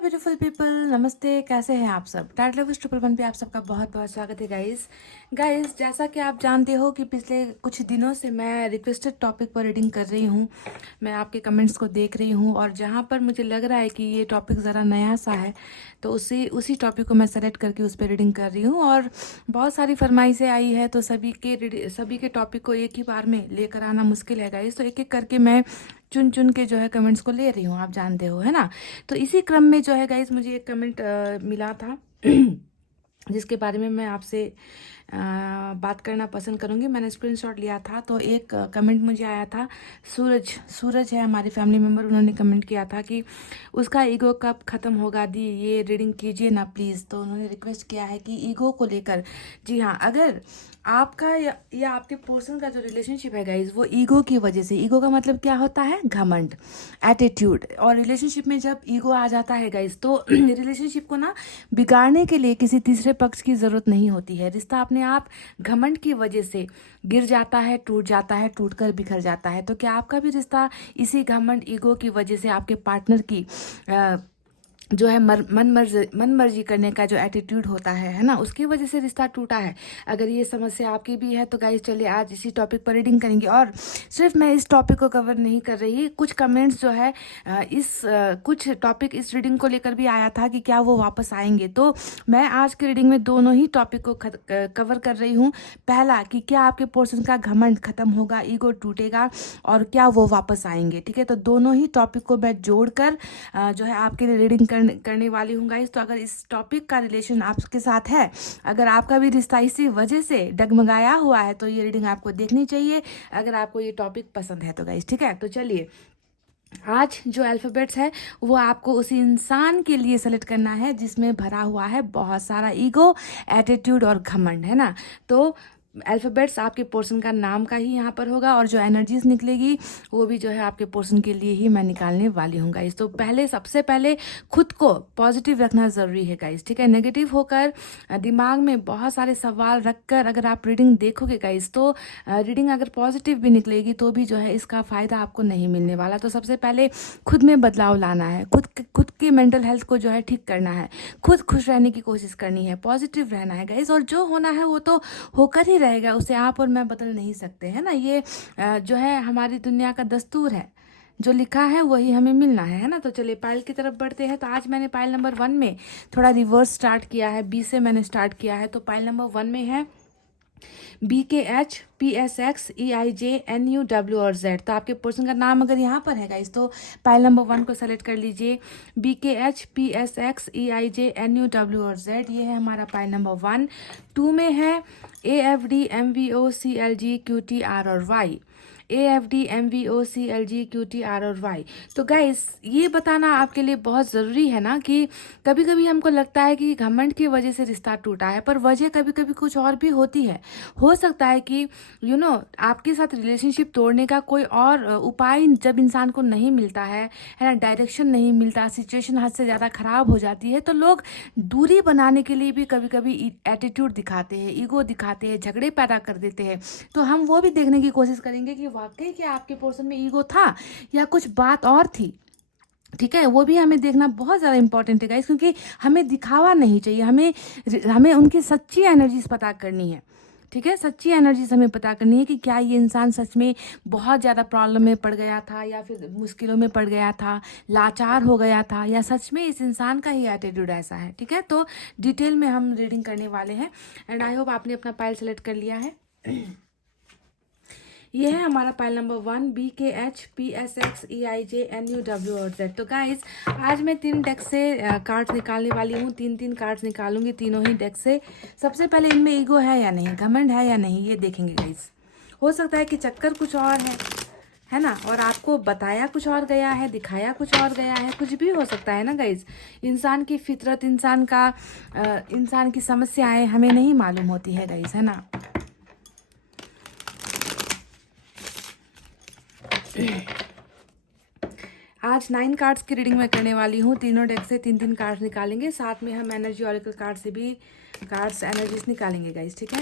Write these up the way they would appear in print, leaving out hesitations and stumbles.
Beautiful people, नमस्ते। कैसे हैं आप सब? टाइट लवर्स 111 पे आप सबका बहुत बहुत स्वागत है गाइस। जैसा कि आप जानते हो कि पिछले कुछ दिनों से मैं रिक्वेस्टेड टॉपिक पर रीडिंग कर रही हूँ। मैं आपके कमेंट्स को देख रही हूँ और जहाँ पर मुझे लग रहा है कि ये टॉपिक ज़रा नया सा है तो उसी टॉपिक को मैं सेलेक्ट करके उस पर रीडिंग कर रही हूँ। और बहुत सारी फरमाइशें आई है तो सभी के टॉपिक को एक ही बार में लेकर आना मुश्किल है गाइस, तो एक एक करके मैं चुन चुन के जो है कमेंट्स को ले रही हूँ, आप जानते हो, है ना। तो इसी क्रम में जो है गाइस मुझे एक कमेंट मिला था जिसके बारे में मैं आपसे बात करना पसंद करूंगी। मैंने स्क्रीनशॉट लिया था तो एक कमेंट मुझे आया था। सूरज है हमारे फैमिली मेम्बर, उन्होंने कमेंट किया था कि उसका ईगो कब ख़त्म होगा दी, ये रीडिंग कीजिए ना प्लीज़। तो उन्होंने रिक्वेस्ट किया है कि ईगो को लेकर, जी हाँ, अगर आपका या आपके पर्सन का जो रिलेशनशिप है गाइज वो ईगो की वजह से, ईगो का मतलब क्या होता है? घमंड, एटीट्यूड। और रिलेशनशिप में जब ईगो आ जाता है गाइज तो रिलेशनशिप को ना बिगाड़ने के लिए किसी तीसरे पक्ष की ज़रूरत नहीं होती है। रिश्ता अपने आप घमंड की वजह से गिर जाता है, टूट जाता है, टूटकर बिखर जाता है। तो क्या आपका भी रिश्ता इसी घमंड, ईगो की वजह से, आपके पार्टनर की जो है मन मर्जी करने का जो एटीट्यूड होता है ना, उसकी वजह से रिश्ता टूटा है? अगर ये समस्या आपकी भी है तो गाइस चलिए आज इसी टॉपिक पर रीडिंग करेंगे। और सिर्फ मैं इस टॉपिक को कवर नहीं कर रही, कुछ कमेंट्स जो है कुछ टॉपिक इस रीडिंग को लेकर भी आया था कि क्या वो वापस आएंगे। तो मैं आज की रीडिंग में दोनों ही टॉपिक को कवर कर रही हूँ। पहला कि क्या आपके पर्सन का घमंड खत्म होगा, ईगो टूटेगा, और क्या वो वापस आएंगे। ठीक है, तो दोनों ही टॉपिक को मैं जोड़कर जो है आपके लिए रीडिंग करने वाली हूँ गाइस। तो अगर इस टॉपिक का रिलेशन आपके साथ है, अगर आपका भी रिश्ता इसी वजह से डगमगाया हुआ है तो ये रीडिंग आपको देखनी चाहिए, अगर आपको ये टॉपिक पसंद है तो गाइस। ठीक है, तो चलिए आज जो अल्फ़ाबेट्स है वो आपको उसी इंसान के लिए सेलेक्ट करना है जिसमें भरा हुआ है बहुत सारा ईगो, एटीट्यूड और घमंड, है ना। तो अल्फ़ाबेट्स आपके पोर्शन का नाम का ही यहाँ पर होगा और जो एनर्जीज निकलेगी वो भी जो है आपके पोर्शन के लिए ही मैं निकालने वाली हूँ गाइस। तो सबसे पहले खुद को पॉजिटिव रखना ज़रूरी है गाइस। ठीक है, नेगेटिव होकर दिमाग में बहुत सारे सवाल रखकर अगर आप रीडिंग देखोगे गाइस तो रीडिंग अगर पॉजिटिव भी निकलेगी तो भी जो है इसका फ़ायदा आपको नहीं मिलने वाला। तो सबसे पहले खुद में बदलाव लाना है, खुद की मेंटल हेल्थ को जो है ठीक करना है, खुद खुश रहने की कोशिश करनी है, पॉजिटिव रहना है गाइस। और जो होना है वो तो होकर ही रहेगा, उसे आप और मैं बदल नहीं सकते, है ना। ये जो है हमारी दुनिया का दस्तूर है, जो लिखा है वही हमें मिलना है ना। तो चलिए पाइल की तरफ बढ़ते हैं। तो आज मैंने पाइल नंबर 1 में थोड़ा रिवर्स स्टार्ट किया है, बी से मैंने स्टार्ट किया है। तो पाइल नंबर 1 में है BKH PSX EIJ NU W और Z। तो आपके पर्सन का नाम अगर यहाँ पर है गाइस तो पाइल नंबर 1 को सेलेक्ट कर लीजिए। BKH PSX EIJ NU W और Z, ये है हमारा पाइल नंबर 1। 2 में है AFDMVOCLGQTR और Y, AFDMVOCLGQTR और Y। तो गाइस ये बताना आपके लिए बहुत ज़रूरी है ना कि कभी कभी हमको लगता है कि घमंड की वजह से रिश्ता टूटा है, पर वजह कभी कभी कुछ और भी होती है। हो सकता है कि आपके साथ रिलेशनशिप तोड़ने का कोई और उपाय जब इंसान को नहीं मिलता है ना, डायरेक्शन नहीं मिलता, सिचुएशन हद से ज़्यादा ख़राब हो जाती है, तो लोग दूरी बनाने के लिए भी कभी कभी एटीट्यूड दिखाते हैं, ईगो दिखाते हैं, झगड़े पैदा कर देते हैं। तो हम वो भी देखने की कोशिश करेंगे कि वाकई क्या आपके पर्सन में ईगो था या कुछ बात और थी। ठीक है, वो भी हमें देखना बहुत ज़्यादा इंपॉर्टेंट है गाइस, क्योंकि हमें दिखावा नहीं चाहिए, हमें उनकी सच्ची एनर्जीज पता करनी है। ठीक है, सच्ची एनर्जीज हमें पता करनी है कि क्या ये इंसान सच में बहुत ज़्यादा प्रॉब्लम में पड़ गया था या फिर मुश्किलों में पड़ गया था, लाचार हो गया था, या सच में इस इंसान का ही एटीट्यूड ऐसा है। ठीक है, तो डिटेल में हम रीडिंग करने वाले हैं एंड आई होप आपने अपना फाइल सेलेक्ट कर लिया है। ये है हमारा pile number 1, BKH PSX EIJ NU W और Z। तो गाइस आज मैं 3 डेक से कार्ड्स निकालने वाली हूँ, 3 कार्ड्स निकालूंगी तीनों ही डेक से। सबसे पहले इनमें ईगो है या नहीं, घमंड है या नहीं, ये देखेंगे गाइस। हो सकता है कि चक्कर कुछ और है ना, और आपको बताया कुछ और गया है, दिखाया कुछ और गया है, कुछ भी हो सकता है ना गाइस। इंसान की फितरत, इंसान की समस्याएं हमें नहीं मालूम होती है गाइस, है ना। आज 9 कार्ड्स की रीडिंग मैं करने वाली हूँ, तीनों डेक से 3 कार्ड्स निकालेंगे, साथ में हम एनर्जी ऑरिकल कार्ड से भी कार्ड्स एनर्जीज निकालेंगे गाइस। ठीक है,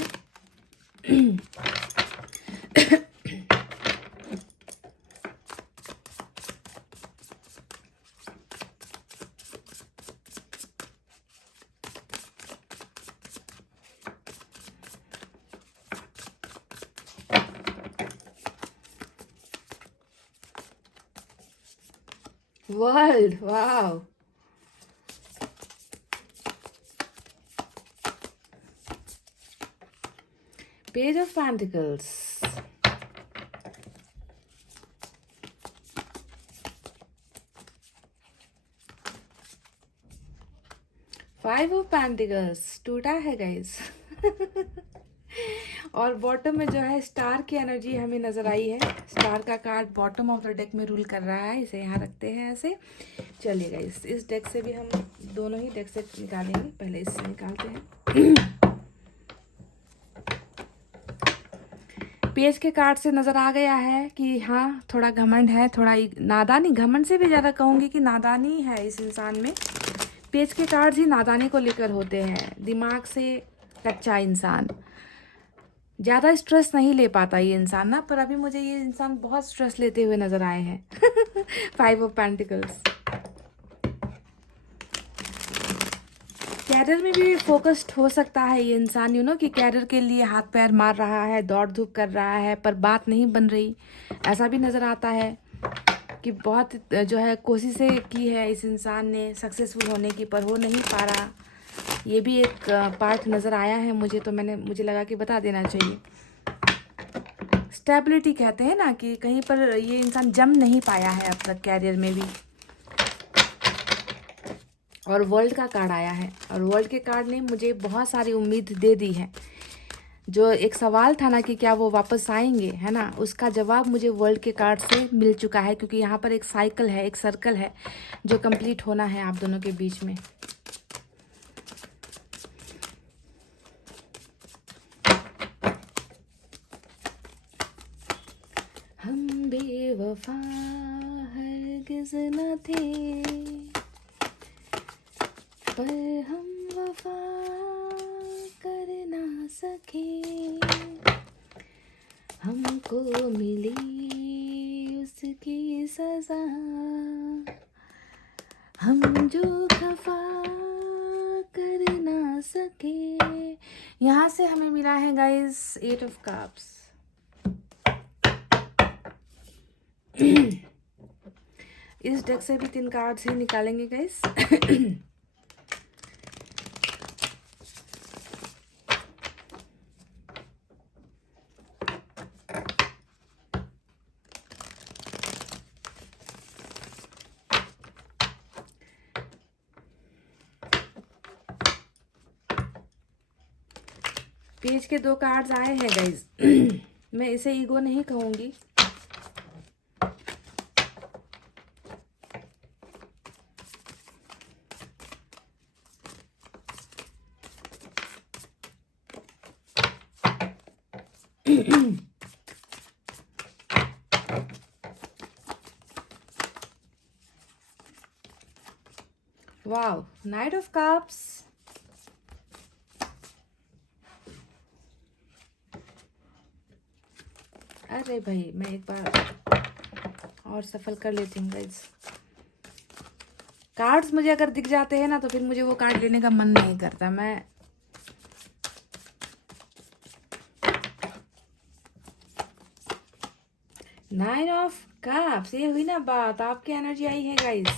world, wow. Page of pentacles, 5 of pentacles टूटा है गाइस। और बॉटम में जो है स्टार की एनर्जी हमें नजर आई है। स्टार का card bottom of the deck में रूल कर रहा है। इसे यहाँ रखते हैं ऐसे। चलिए गाइस, इस डेक से भी हम दोनों ही डेक से निकालेंगे। पहले इससे निकालते हैं। पेज के कार्ड से नज़र आ गया है कि हाँ, थोड़ा घमंड है, थोड़ा नादानी, घमंड से भी ज़्यादा कहूँगी कि नादानी है इस इंसान में। पेज के कार्ड्स ही नादानी को लेकर होते हैं। दिमाग से कच्चा इंसान, ज़्यादा स्ट्रेस नहीं ले पाता ये इंसान ना, पर अभी मुझे ये इंसान बहुत स्ट्रेस लेते हुए नज़र आए हैं। 5 ऑफ पेंटिकल्स। कैरियर में भी फोकस्ड हो सकता है ये इंसान, कि कैरियर के लिए हाथ पैर मार रहा है, दौड़ धूप कर रहा है, पर बात नहीं बन रही। ऐसा भी नज़र आता है कि बहुत जो है कोशिशें की है इस इंसान ने सक्सेसफुल होने की, पर हो नहीं पा रहा। ये भी एक पार्ट नज़र आया है मुझे, तो मुझे लगा कि बता देना चाहिए। स्टेबिलिटी कहते हैं ना, कि कहीं पर ये इंसान जम नहीं पाया है अब तक कैरियर में भी। और वर्ल्ड का कार्ड आया है, और वर्ल्ड के कार्ड ने मुझे बहुत सारी उम्मीद दे दी है। जो एक सवाल था ना कि क्या वो वापस आएंगे, है ना, उसका जवाब मुझे वर्ल्ड के कार्ड से मिल चुका है। क्योंकि यहाँ पर एक साइकिल है, एक सर्कल है जो कंप्लीट होना है आप दोनों के बीच में। हम बेवफा हरगिज़ न थे, पर हम वफा कर ना सके। हमको मिली उसकी सजा, हम जो खफा कर ना सके। यहाँ से हमें मिला है गाइस 8 ऑफ कप्स। इस डेक से भी 3 कार्ड्स ही निकालेंगे गाइस। पेज के 2 कार्ड्स आए हैं गाइज। मैं इसे ईगो नहीं कहूंगी। Wow, night of cups. अरे भाई, मैं एक बार और सफल कर लेती हूँ गाइज। कार्ड्स मुझे अगर दिख जाते हैं ना, तो फिर मुझे वो कार्ड लेने का मन नहीं करता। मैं नाइन ऑफ कप्स, ये हुई ना बात, आपकी एनर्जी आई है गाइज।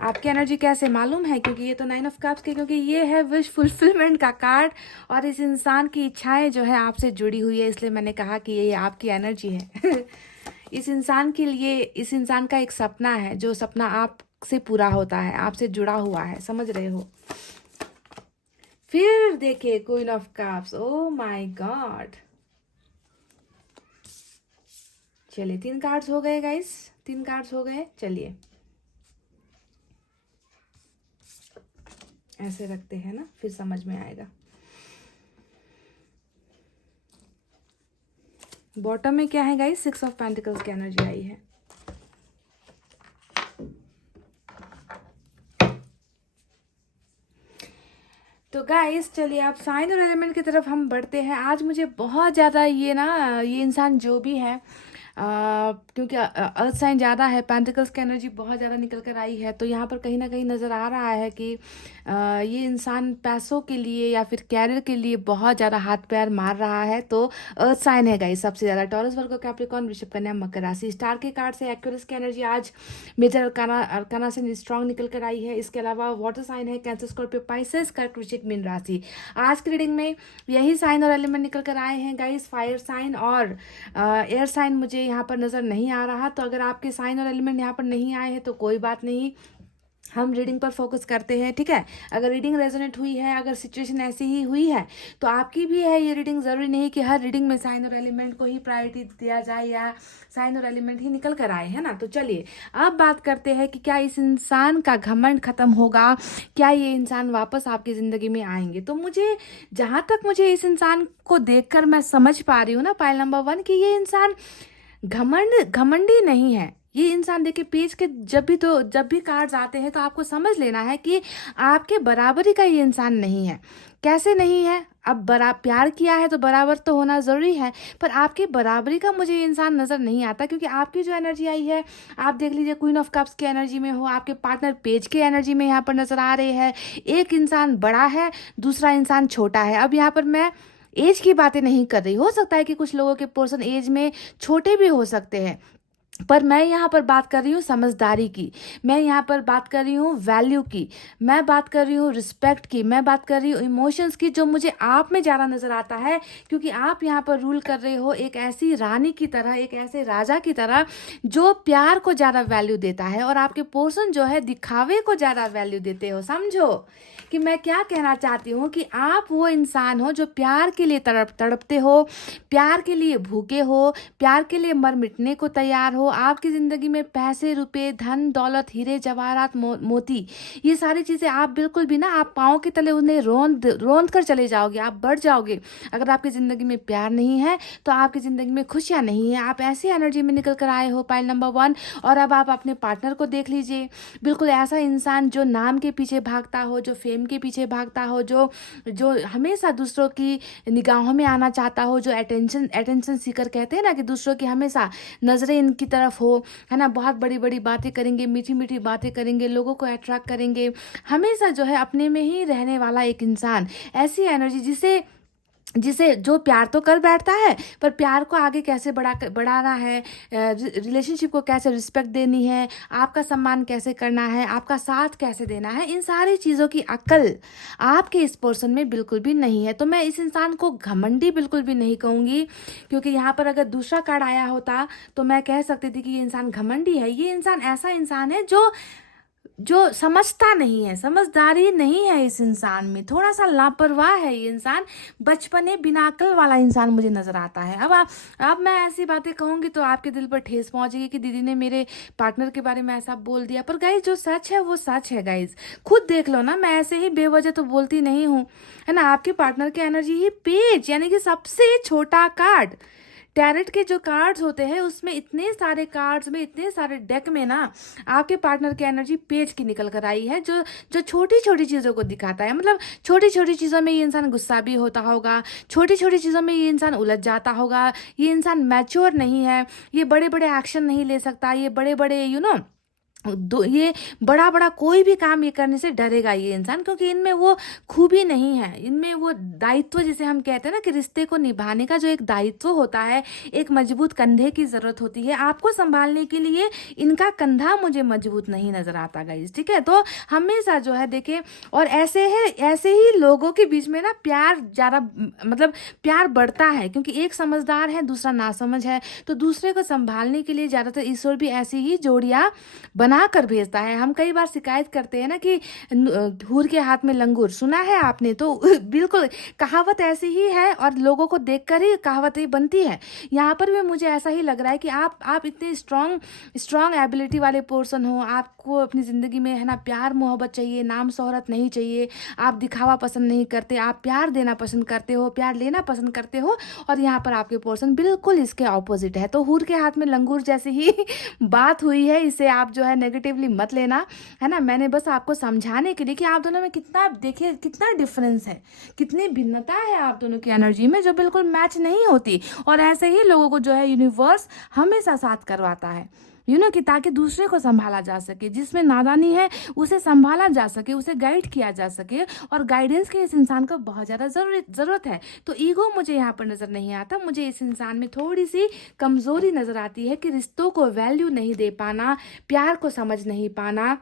आपकी एनर्जी कैसे मालूम है? क्योंकि ये तो 9 ऑफ कप्स के, क्योंकि ये है विश फुलफिलमेंट का कार्ड, और इस इंसान की इच्छाएं जो है आपसे जुड़ी हुई है, इसलिए मैंने कहा कि ये आपकी एनर्जी है। इस इंसान के लिए, इस इंसान का एक सपना है, जो सपना आपसे पूरा होता है, आपसे जुड़ा हुआ है, समझ रहे हो। फिर देखिए queen of cups, oh my God. चलिए 3 कार्ड्स हो गए गाइस, 3 कार्ड्स हो गए। चलिए ऐसे रखते हैं ना, फिर समझ में आएगा। बॉटम में क्या है गाइस? 6 ऑफ पेंटिकल्स की एनर्जी आई है। तो गाइस चलिए आप साइन और एलिमेंट की तरफ हम बढ़ते हैं। आज मुझे बहुत ज़्यादा ये इंसान जो भी है, क्योंकि अर्थ साइन ज़्यादा है, पेंटिकल्स की एनर्जी बहुत ज़्यादा निकल कर आई है। तो यहाँ पर कहीं ना कहीं नज़र आ रहा है कि ये इंसान पैसों के लिए या फिर कैरियर के लिए बहुत ज़्यादा हाथ पैर मार रहा है। तो अर्थ साइन है गाइस सबसे ज़्यादा, टॉरस, वर्गो, कैप्रिकॉर्न, वृषभ, कन्या, मकर राशि। स्टार के कार्ड से एक्वेरियस की एनर्जी आज मेजर अरकाना से स्ट्रांग निकल कर आई है। इसके अलावा वाटर साइन है कैंसर, स्कॉर्पियो, पाइसेस, कर्क, वृश्चिक, मीन राशि। आज की रीडिंग में यही साइन और एलिमेंट निकल कर आए हैं गाइस। फायर साइन और एयर साइन मुझे यहाँ पर नज़र नहीं आ रहा। तो अगर आपके साइन और एलिमेंट यहाँ पर नहीं आए हैं तो कोई बात नहीं, हम रीडिंग पर फोकस करते हैं, ठीक है। अगर रीडिंग रेजोनेट हुई है, अगर सिचुएशन ऐसी ही हुई है तो आपकी भी है ये रीडिंग। ज़रूरी नहीं कि हर रीडिंग में साइन और एलिमेंट को ही प्रायोरिटी दिया जाए या साइन और एलिमेंट ही निकल कर आए, है ना। तो चलिए अब बात करते हैं कि क्या इस इंसान का घमंड खत्म होगा, क्या ये इंसान वापस आपकी ज़िंदगी में आएंगे। तो मुझे जहाँ तक मुझे इस इंसान को देखकर मैं समझ पा रही हूँ ना, पाइल नंबर 1, कि ये इंसान घमंडी नहीं है। ये इंसान देखिए पेज के जब भी कार्ड्स आते हैं तो आपको समझ लेना है कि आपके बराबरी का ये इंसान नहीं है। कैसे नहीं है? अब प्यार किया है तो बराबर तो होना ज़रूरी है, पर आपकी बराबरी का मुझे ये इंसान नज़र नहीं आता। क्योंकि आपकी जो एनर्जी आई है, आप देख लीजिए क्वीन ऑफ कप्स की एनर्जी में हो, आपके पार्टनर पेज की एनर्जी में यहाँ पर नज़र आ रहे हैं। एक इंसान बड़ा है, दूसरा इंसान छोटा है। अब यहाँ पर मैं एज की बातें नहीं कर रही, हो सकता है कि कुछ लोगों के पर्सन एज में छोटे भी हो सकते हैं, पर मैं यहाँ पर बात कर रही हूँ समझदारी की, मैं यहाँ पर बात कर रही हूँ वैल्यू की, मैं बात कर रही हूँ रिस्पेक्ट की, मैं बात कर रही हूँ इमोशंस की, जो मुझे आप में ज़्यादा नज़र आता है। क्योंकि आप यहाँ पर रूल कर रहे हो एक ऐसी रानी की तरह, एक ऐसे राजा की तरह जो प्यार को ज़्यादा वैल्यू देता है, और आपके पर्सन जो है दिखावे को ज़्यादा वैल्यू देते हो। समझो कि मैं क्या कहना चाहती हूँ, कि आप वो इंसान हो जो प्यार के लिए तड़पते हो, प्यार के लिए भूखे हो, प्यार के लिए मर मिटने को तैयार हो। आपकी ज़िंदगी में पैसे, रुपए, धन दौलत, हीरे जवाहरात, मोती, ये सारी चीज़ें आप बिल्कुल भी ना, आप पाँव के तले उन्हें रोंद कर चले जाओगे, आप बढ़ जाओगे। अगर आपकी ज़िंदगी में प्यार नहीं है तो आपकी ज़िंदगी में खुशियाँ नहीं है। आप ऐसी एनर्जी में निकल कर आए हो, पाइल नंबर 1। और अब आप अपने पार्टनर को देख लीजिए, बिल्कुल ऐसा इंसान जो नाम के पीछे भागता हो, जो फेम के पीछे भागता हो, जो हमेशा दूसरों की निगाहों में आना चाहता हो, जो अटेंशन सीकर कहते हैं ना, कि दूसरों की हमेशा नज़रें इनकी तरफ हो, है ना। बहुत बड़ी बड़ी बातें करेंगे, मीठी मीठी बातें करेंगे, लोगों को अट्रैक्ट करेंगे, हमेशा जो है अपने में ही रहने वाला एक इंसान। ऐसी एनर्जी जिसे जो प्यार तो कर बैठता है, पर प्यार को आगे कैसे बढ़ाना है, रिलेशनशिप को कैसे रिस्पेक्ट देनी है, आपका सम्मान कैसे करना है, आपका साथ कैसे देना है, इन सारी चीज़ों की अक्ल आपके इस पर्सन में बिल्कुल भी नहीं है। तो मैं इस इंसान को घमंडी बिल्कुल भी नहीं कहूँगी, क्योंकि यहाँ पर अगर दूसरा कार्ड आया होता तो मैं कह सकती थी कि ये इंसान घमंडी है। ये इंसान ऐसा इंसान है जो समझता नहीं है, समझदारी नहीं है इस इंसान में, थोड़ा सा लापरवाह है ये इंसान, बचपने बिना अकल वाला इंसान मुझे नज़र आता है। अब मैं ऐसी बातें कहूँगी तो आपके दिल पर ठेस पहुँचेगी कि दीदी ने मेरे पार्टनर के बारे में ऐसा बोल दिया। पर गाइज जो सच है वो सच है गाइज, खुद देख लो ना, मैं ऐसे ही बेवजह तो बोलती नहीं हूँ, है ना। आपके पार्टनर की एनर्जी ही पेज, यानी कि सबसे छोटा कार्ड। टैरेट के जो कार्ड्स होते हैं उसमें इतने सारे कार्ड्स में, इतने सारे डेक में ना, आपके पार्टनर की एनर्जी पेज की निकल कर आई है, जो छोटी छोटी चीज़ों को दिखाता है। मतलब छोटी छोटी चीज़ों में ये इंसान गुस्सा भी होता होगा, छोटी छोटी चीज़ों में ये इंसान उलझ जाता होगा, ये इंसान मैच्योर नहीं है, ये बड़े बड़े एक्शन नहीं ले सकता, ये बड़े बड़े ये बड़ा बड़ा कोई भी काम ये करने से डरेगा ये इंसान, क्योंकि इनमें वो खूबी नहीं है, इनमें वो दायित्व, जिसे हम कहते हैं ना कि रिश्ते को निभाने का जो एक दायित्व होता है, एक मजबूत कंधे की ज़रूरत होती है आपको संभालने के लिए। इनका कंधा मुझे मजबूत नहीं नज़र आता गाइस, ठीक है। तो हमेशा जो है देखिए, और ऐसे ही लोगों के बीच में ना प्यार ज़्यादा, मतलब प्यार बढ़ता है, क्योंकि एक समझदार है, दूसरा नासमझ है। तो दूसरे को संभालने के लिए ज़्यादातर ईश्वर भी ऐसी ही जोड़ियाँ बना कर भेजता है। हम कई बार शिकायत करते हैं ना कि हूर के हाथ में लंगूर, सुना है आपने? तो बिल्कुल कहावत ऐसी ही है, और लोगों को देखकर ही कहावतें बनती है। यहाँ पर भी मुझे ऐसा ही लग रहा है कि आप इतने स्ट्रॉन्ग एबिलिटी वाले पर्सन हो, आपको अपनी ज़िंदगी में, है ना, प्यार मोहब्बत चाहिए, नाम शोहरत नहीं चाहिए, आप दिखावा पसंद नहीं करते, आप प्यार देना पसंद करते हो, प्यार लेना पसंद करते हो। और यहाँ पर आपके पर्सन बिल्कुल इसके ऑपोजिट है। तो हूर के हाथ में लंगूर जैसी ही बात हुई है, इसे आप जो है नेगेटिवली मत लेना, है ना। मैंने बस आपको समझाने के लिए कि आप दोनों में कितना, देखिए कितना डिफरेंस है, कितनी भिन्नता है आप दोनों की एनर्जी में, जो बिल्कुल मैच नहीं होती। और ऐसे ही लोगों को जो है यूनिवर्स हमेशा साथ करवाता है, कि ताकि दूसरे को संभाला जा सके, जिसमें नादानी है उसे संभाला जा सके, उसे गाइड किया जा सके। और गाइडेंस के इस इंसान को बहुत ज़्यादा ज़रूरत है। तो ईगो मुझे यहाँ पर नज़र नहीं आता, मुझे इस इंसान में थोड़ी सी कमज़ोरी नज़र आती है कि रिश्तों को वैल्यू नहीं दे पाना, प्यार को समझ नहीं पाना,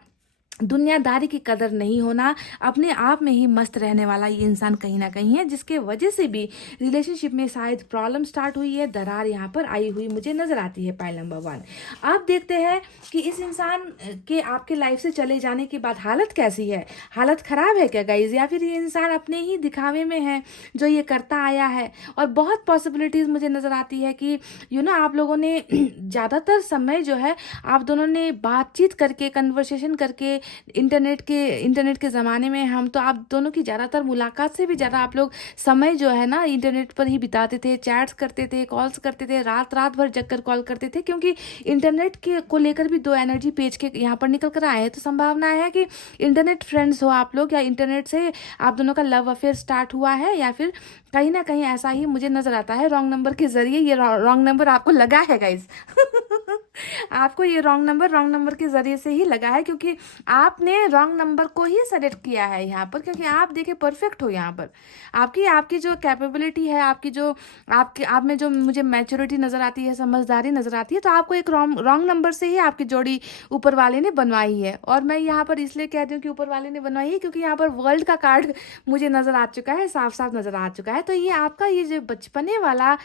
दुनियादारी की कदर नहीं होना, अपने आप में ही मस्त रहने वाला ये इंसान कहीं ना कहीं है, जिसके वजह से भी रिलेशनशिप में शायद प्रॉब्लम स्टार्ट हुई है, दरार यहाँ पर आई हुई मुझे नज़र आती है। पॉइंट नंबर 1, आप देखते हैं कि इस इंसान के आपके लाइफ से चले जाने के बाद हालत कैसी है, हालत ख़राब है क्या गाइज, या फिर ये इंसान अपने ही दिखावे में है जो ये करता आया है। और बहुत पॉसिबिलिटीज़ मुझे नज़र आती है कि आप लोगों ने ज़्यादातर समय जो है आप दोनों ने बातचीत करके, कन्वर्सेशन करके, इंटरनेट के ज़माने में हम तो आप दोनों की ज़्यादातर मुलाकात से भी ज़्यादा आप लोग समय जो है ना इंटरनेट पर ही बिताते थे, चैट्स करते थे, कॉल्स करते थे, रात भर जगकर कॉल करते थे, क्योंकि इंटरनेट के को लेकर भी 2 एनर्जी पेज के यहाँ पर निकल कर आए हैं। तो संभावना है कि इंटरनेट फ्रेंड्स हो आप लोग, या इंटरनेट से आप दोनों का लव अफेयर स्टार्ट हुआ है, या फिर कहीं ना कहीं ऐसा ही मुझे नज़र आता है। रॉन्ग नंबर के ज़रिए, ये रॉन्ग नंबर आपको लगा है गाइज आपको ये रॉन्ग नंबर के ज़रिए से ही लगा है, क्योंकि आपने रॉन्ग नंबर को ही सेलेक्ट किया है यहाँ पर, क्योंकि आप देखिए परफेक्ट हो यहाँ पर। आपकी जो कैपेबिलिटी है, आप में जो मुझे मैच्योरिटी नज़र आती है, समझदारी नज़र आती है, तो आपको एक रॉन्ग नंबर से ही आपकी जोड़ी ऊपर वाले ने बनवाई है। और मैं यहाँ पर इसलिए कह रही हूँ कि ऊपर वाले ने बनवाई है, क्योंकि यहाँ पर वर्ल्ड का कार्ड मुझे नज़र आ चुका है, साफ साफ नज़र आ चुका है। तो ये आपका ये जो बचपने वाला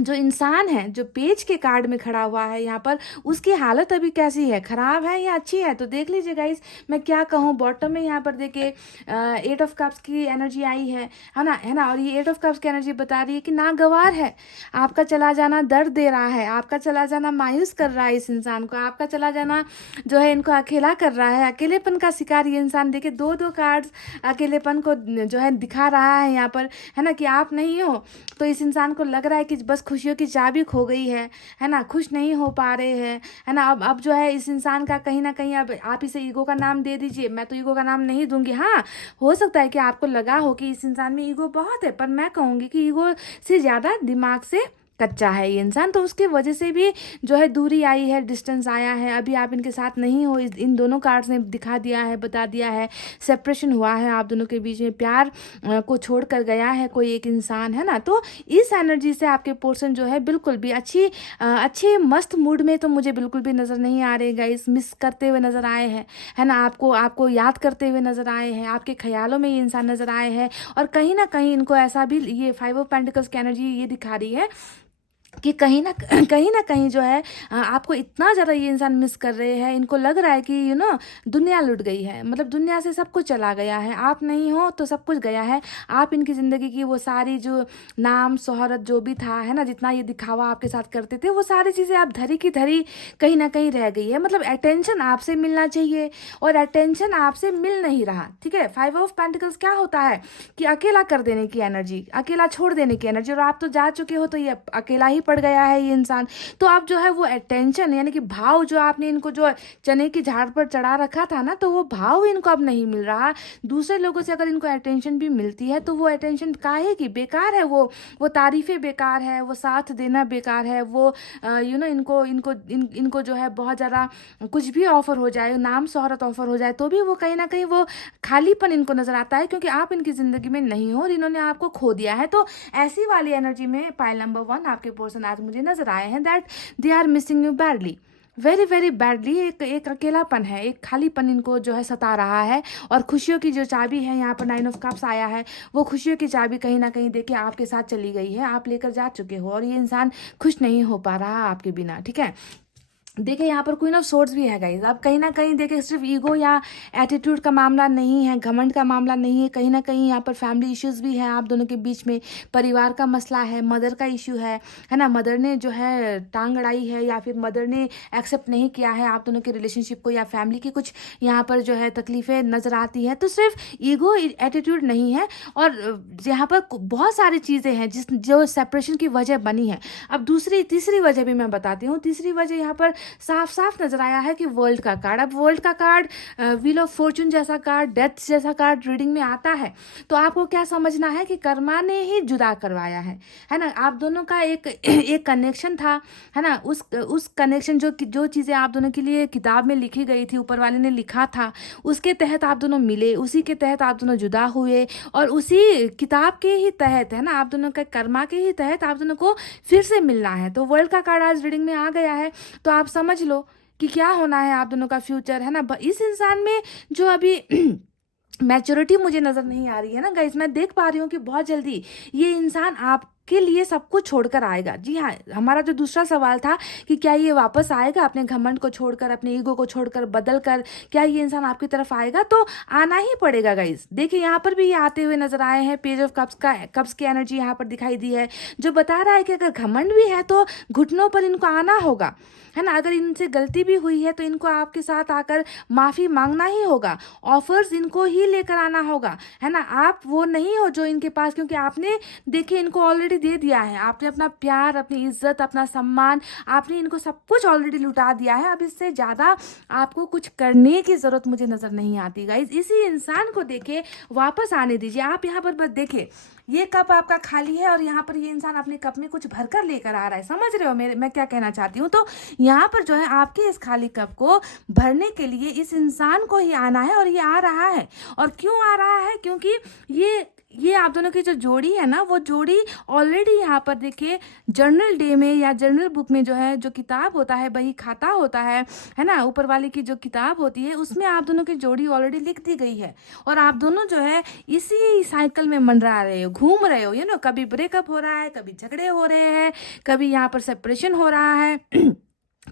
जो इंसान है, जो पेज के कार्ड में खड़ा हुआ है यहाँ पर, उसकी हालत अभी कैसी है, खराब है या अच्छी है, तो देख लीजिए गाइस। मैं क्या कहूँ, बॉटम में यहाँ पर देखिए 8 ऑफ कप्स की एनर्जी आई है ना। और ये 8 ऑफ कप्स की एनर्जी बता रही है कि नागवार है, आपका चला जाना दर्द दे रहा है, आपका चला जाना मायूस कर रहा है इस इंसान को, आपका चला जाना जो है इनको अकेला कर रहा है, अकेलेपन का शिकार ये इंसान। देखिए 2 कार्ड्स अकेलेपन को जो है दिखा रहा है यहाँ पर, है ना, कि आप नहीं हो। तो इस इंसान को लग रहा है कि बस खुशियों की चाबी खो गई है ना, खुश नहीं हो पा रहे हैं, है ना। अब जो है इस इंसान का कहीं ना कहीं, अब आप इसे ईगो का नाम दे दीजिए, मैं तो ईगो का नाम नहीं दूंगी। हाँ, हो सकता है कि आपको लगा हो कि इस इंसान में ईगो बहुत है, पर मैं कहूँगी कि ईगो से ज़्यादा दिमाग से कच्चा है ये इंसान। तो उसके वजह से भी जो है दूरी आई है, डिस्टेंस आया है। अभी आप इनके साथ नहीं हो, इन दोनों कार्ड्स ने दिखा दिया है, बता दिया है, सेपरेशन हुआ है आप दोनों के बीच में, प्यार को छोड़ कर गया है कोई एक इंसान, है ना। तो इस एनर्जी से आपके पर्सन जो है बिल्कुल भी अच्छे मस्त मूड में तो मुझे बिल्कुल भी नज़र नहीं आ रहे गाइस, मिस करते हुए नज़र आए हैं, है ना, आपको याद करते हुए नज़र आए हैं, आपके ख्यालों में ये इंसान नज़र आए हैं। और कहीं ना कहीं इनको ऐसा भी, ये 5 ऑफ पेंटिकल्स की एनर्जी ये दिखा रही है कि कहीं ना कहीं जो है आपको इतना ज़्यादा ये इंसान मिस कर रहे हैं। इनको लग रहा है कि दुनिया लुट गई है, मतलब दुनिया से सब कुछ चला गया है, आप नहीं हो तो सब कुछ गया है। आप इनकी ज़िंदगी की वो सारी जो नाम शोहरत जो भी था, है ना, जितना ये दिखावा आपके साथ करते थे, वो सारी चीज़ें आप धरी की धरी कहीं ना कहीं रह गई है। मतलब अटेंशन आपसे मिलना चाहिए और अटेंशन आपसे मिल नहीं रहा, ठीक है। 5 ऑफ पेंटिकल्स क्या होता है कि अकेला कर देने की एनर्जी, अकेला छोड़ देने की एनर्जी, और आप तो जा चुके हो, तो ये अकेला ही पड़ गया है ये इंसान। तो आप जो है वो अटेंशन, यानी कि भाव जो आपने इनको जो चने की झाड़ पर चढ़ा रखा था ना, तो वो भाव इनको अब नहीं मिल रहा। दूसरे लोगों से अगर इनको अटेंशन भी मिलती है तो वो अटेंशन काहे की, बेकार है, वो तारीफें बेकार है, वो साथ देना बेकार है, वो इनको जो है बहुत ज़्यादा कुछ भी ऑफर हो जाए, नाम शोहरत ऑफर हो जाए, तो भी वो कहीं ना कहीं वो खालीपन इनको नजर आता है, क्योंकि आप इनकी जिंदगी में नहीं हो और इन्होंने आपको खो दिया है। तो ऐसी वाली एनर्जी में पाइल नंबर 1 आपके पर्सन आज मुझे नजर आए हैं, that they are missing you badly, very very badly. एक अकेलापन है, एक खालीपन इनको जो है सता रहा है। और खुशियों की जो चाबी है, यहाँ पर 9 ऑफ कप्स आया है, वो खुशियों की चाबी कहीं ना कहीं देखिए आपके साथ चली गई है, आप लेकर जा चुके हो, और ये इंसान खुश नहीं हो पा रहा आपके बिना, ठीक है। देखिए यहाँ पर क्वीन ऑफ सोर्ड्स भी है गाइज। अब कहीं ना कहीं देखिए सिर्फ ईगो या एटीट्यूड का मामला नहीं है, घमंड का मामला नहीं है, कहीं ना कहीं यहाँ पर फैमिली इश्यूज भी है आप दोनों के बीच में, परिवार का मसला है, मदर का इशू है ना, मदर ने जो है टांग अड़ाई है, या फिर मदर ने एक्सेप्ट नहीं किया है आप दोनों के रिलेशनशिप को, या फैमिली की कुछ यहाँ पर जो है तकलीफें नज़र आती है। तो सिर्फ ईगो एटीट्यूड नहीं है, और यहाँ पर बहुत सारी चीज़ें हैं जो सेपरेशन की वजह बनी है। अब तीसरी वजह भी मैं बताती हूँ। तीसरी वजह यहाँ पर साफ साफ नजर आया है कि वर्ल्ड का कार्ड, अब वर्ल्ड का कार्ड व्हील ऑफ फॉर्चून जैसा कार्ड, डेथ जैसा कार्ड रीडिंग में आता है तो आपको क्या समझना है कि कर्मा ने ही जुदा करवाया है ना। आप दोनों का एक एक कनेक्शन था, है ना। उस कनेक्शन जो चीज़ें आप दोनों के लिए किताब में लिखी गई थी, ऊपर वाले ने लिखा था, उसके तहत आप दोनों मिले, उसी के तहत आप दोनों जुदा हुए, और उसी किताब के ही तहत, है ना, आप दोनों का कर्मा के ही तहत आप दोनों को फिर से मिलना है। तो वर्ल्ड का कार्ड आज रीडिंग में आ गया है, तो आप समझ लो कि क्या होना है आप दोनों का फ्यूचर, है ना। इस इंसान में जो अभी मैच्योरिटी मुझे नज़र नहीं आ रही है ना गाइस, मैं देख पा रही हूँ कि बहुत जल्दी ये इंसान आपके लिए सब कुछ छोड़कर आएगा। जी हाँ, हमारा जो दूसरा सवाल था कि क्या ये वापस आएगा अपने घमंड को छोड़कर, अपने ईगो को छोड़कर, बदल कर, क्या ये इंसान आपकी तरफ आएगा, तो आना ही पड़ेगा गाइस। देखिए यहाँ पर भी ये आते हुए नजर आए हैं, पेज ऑफ कप्स की एनर्जी यहाँ पर दिखाई दी है, जो बता रहा है कि अगर घमंड भी है तो घुटनों पर इनको आना होगा, है ना। अगर इनसे गलती भी हुई है तो इनको आपके साथ आकर माफ़ी मांगना ही होगा, ऑफर्स इनको ही लेकर आना होगा, है ना। आप वो नहीं हो जो इनके पास, क्योंकि आपने देखिए इनको ऑलरेडी दे दिया है, आपने अपना प्यार, अपनी इज्जत, अपना सम्मान, आपने इनको सब कुछ ऑलरेडी लुटा दिया है। अब इससे ज़्यादा आपको कुछ करने की ज़रूरत मुझे नज़र नहीं आती गाइज। इसी इंसान को देखे वापस आने दीजिए। आप यहाँ पर बस देखिए, ये कप आपका खाली है और यहाँ पर ये इंसान अपने कप में कुछ भरकर लेकर आ रहा है, समझ रहे हो मैं क्या कहना चाहती हूँ। तो यहाँ पर जो है आपके इस खाली कप को भरने के लिए इस इंसान को ही आना है, और ये आ रहा है। और क्यों आ रहा है, क्योंकि ये आप दोनों की जो जोड़ी है ना, वो जोड़ी ऑलरेडी यहाँ पर देखिए जर्नल डे में या जर्नल बुक में जो है, जो किताब होता है, बही खाता होता है ना, ऊपर वाले की जो किताब होती है उसमें आप दोनों की जोड़ी ऑलरेडी लिख दी गई है। और आप दोनों जो है इसी साइकिल में मंडरा रहे हो, घूम रहे हो, कभी ब्रेकअप हो रहा है, कभी झगड़े हो रहे हैं, कभी यहाँ पर सेपरेशन हो रहा है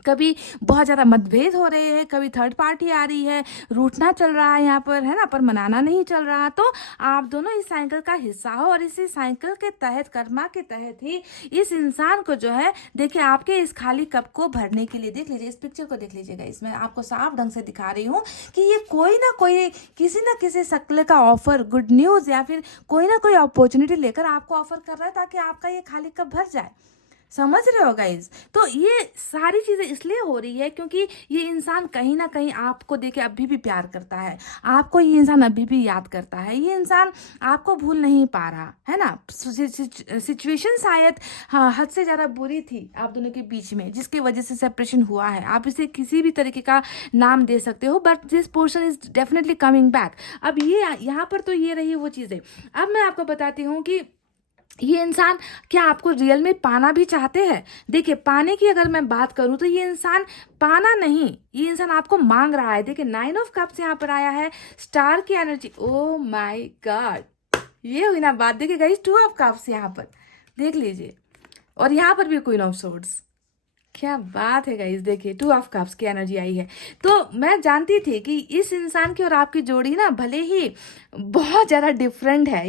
कभी बहुत ज़्यादा मतभेद हो रहे हैं, कभी थर्ड पार्टी आ रही है, रूठना चल रहा है यहाँ पर, है ना, पर मनाना नहीं चल रहा। तो आप दोनों इस साइकिल का हिस्सा हो, और इसी साइकिल के तहत, कर्मा के तहत ही इस इंसान को जो है देखिए आपके इस खाली कप को भरने के लिए, देख लीजिए इस पिक्चर को, देख लीजिएगा, इसमें आपको साफ ढंग से दिखा रही हूँ कि ये कोई ना कोई किसी ना किसी शक्ल का ऑफर, गुड न्यूज़ या फिर कोई ना कोई अपॉर्चुनिटी लेकर आपको ऑफर कर रहा है ताकि आपका ये खाली कप भर जाए। समझ रहे हो गाइज। तो ये सारी चीज़ें इसलिए हो रही है क्योंकि ये इंसान कहीं ना कहीं आपको देखे अभी भी प्यार करता है, आपको ये इंसान अभी भी याद करता है, ये इंसान आपको भूल नहीं पा रहा है ना। सिचुएशन शायद हाँ हद से ज़्यादा बुरी थी आप दोनों के बीच में, जिसकी वजह से सेपरेशन हुआ है। आप इसे किसी भी तरीके का नाम दे सकते हो, but this person is definitely coming back. अब ये यहाँ पर तो ये रही वो चीज़ें। अब मैं आपको बताती हूँ कि ये इंसान क्या आपको रियल में पाना भी चाहते हैं। देखिए पाने की अगर मैं बात करूं तो ये इंसान पाना नहीं, ये इंसान आपको मांग रहा है। देखिए 9 ऑफ कप्स यहाँ पर आया है, स्टार की एनर्जी, ओ माय गॉड, ये हुई ना बात। देखिए गाइस 2 ऑफ कप्स यहाँ पर देख लीजिए, और यहाँ पर भी क्वीन ऑफ सोर्ड्स, क्या बात है गाइस। देखिए 2 ऑफ कप्स की एनर्जी आई है। तो मैं जानती थी कि इस इंसान की और आपकी जोड़ी ना भले ही बहुत ज़्यादा डिफरेंट है,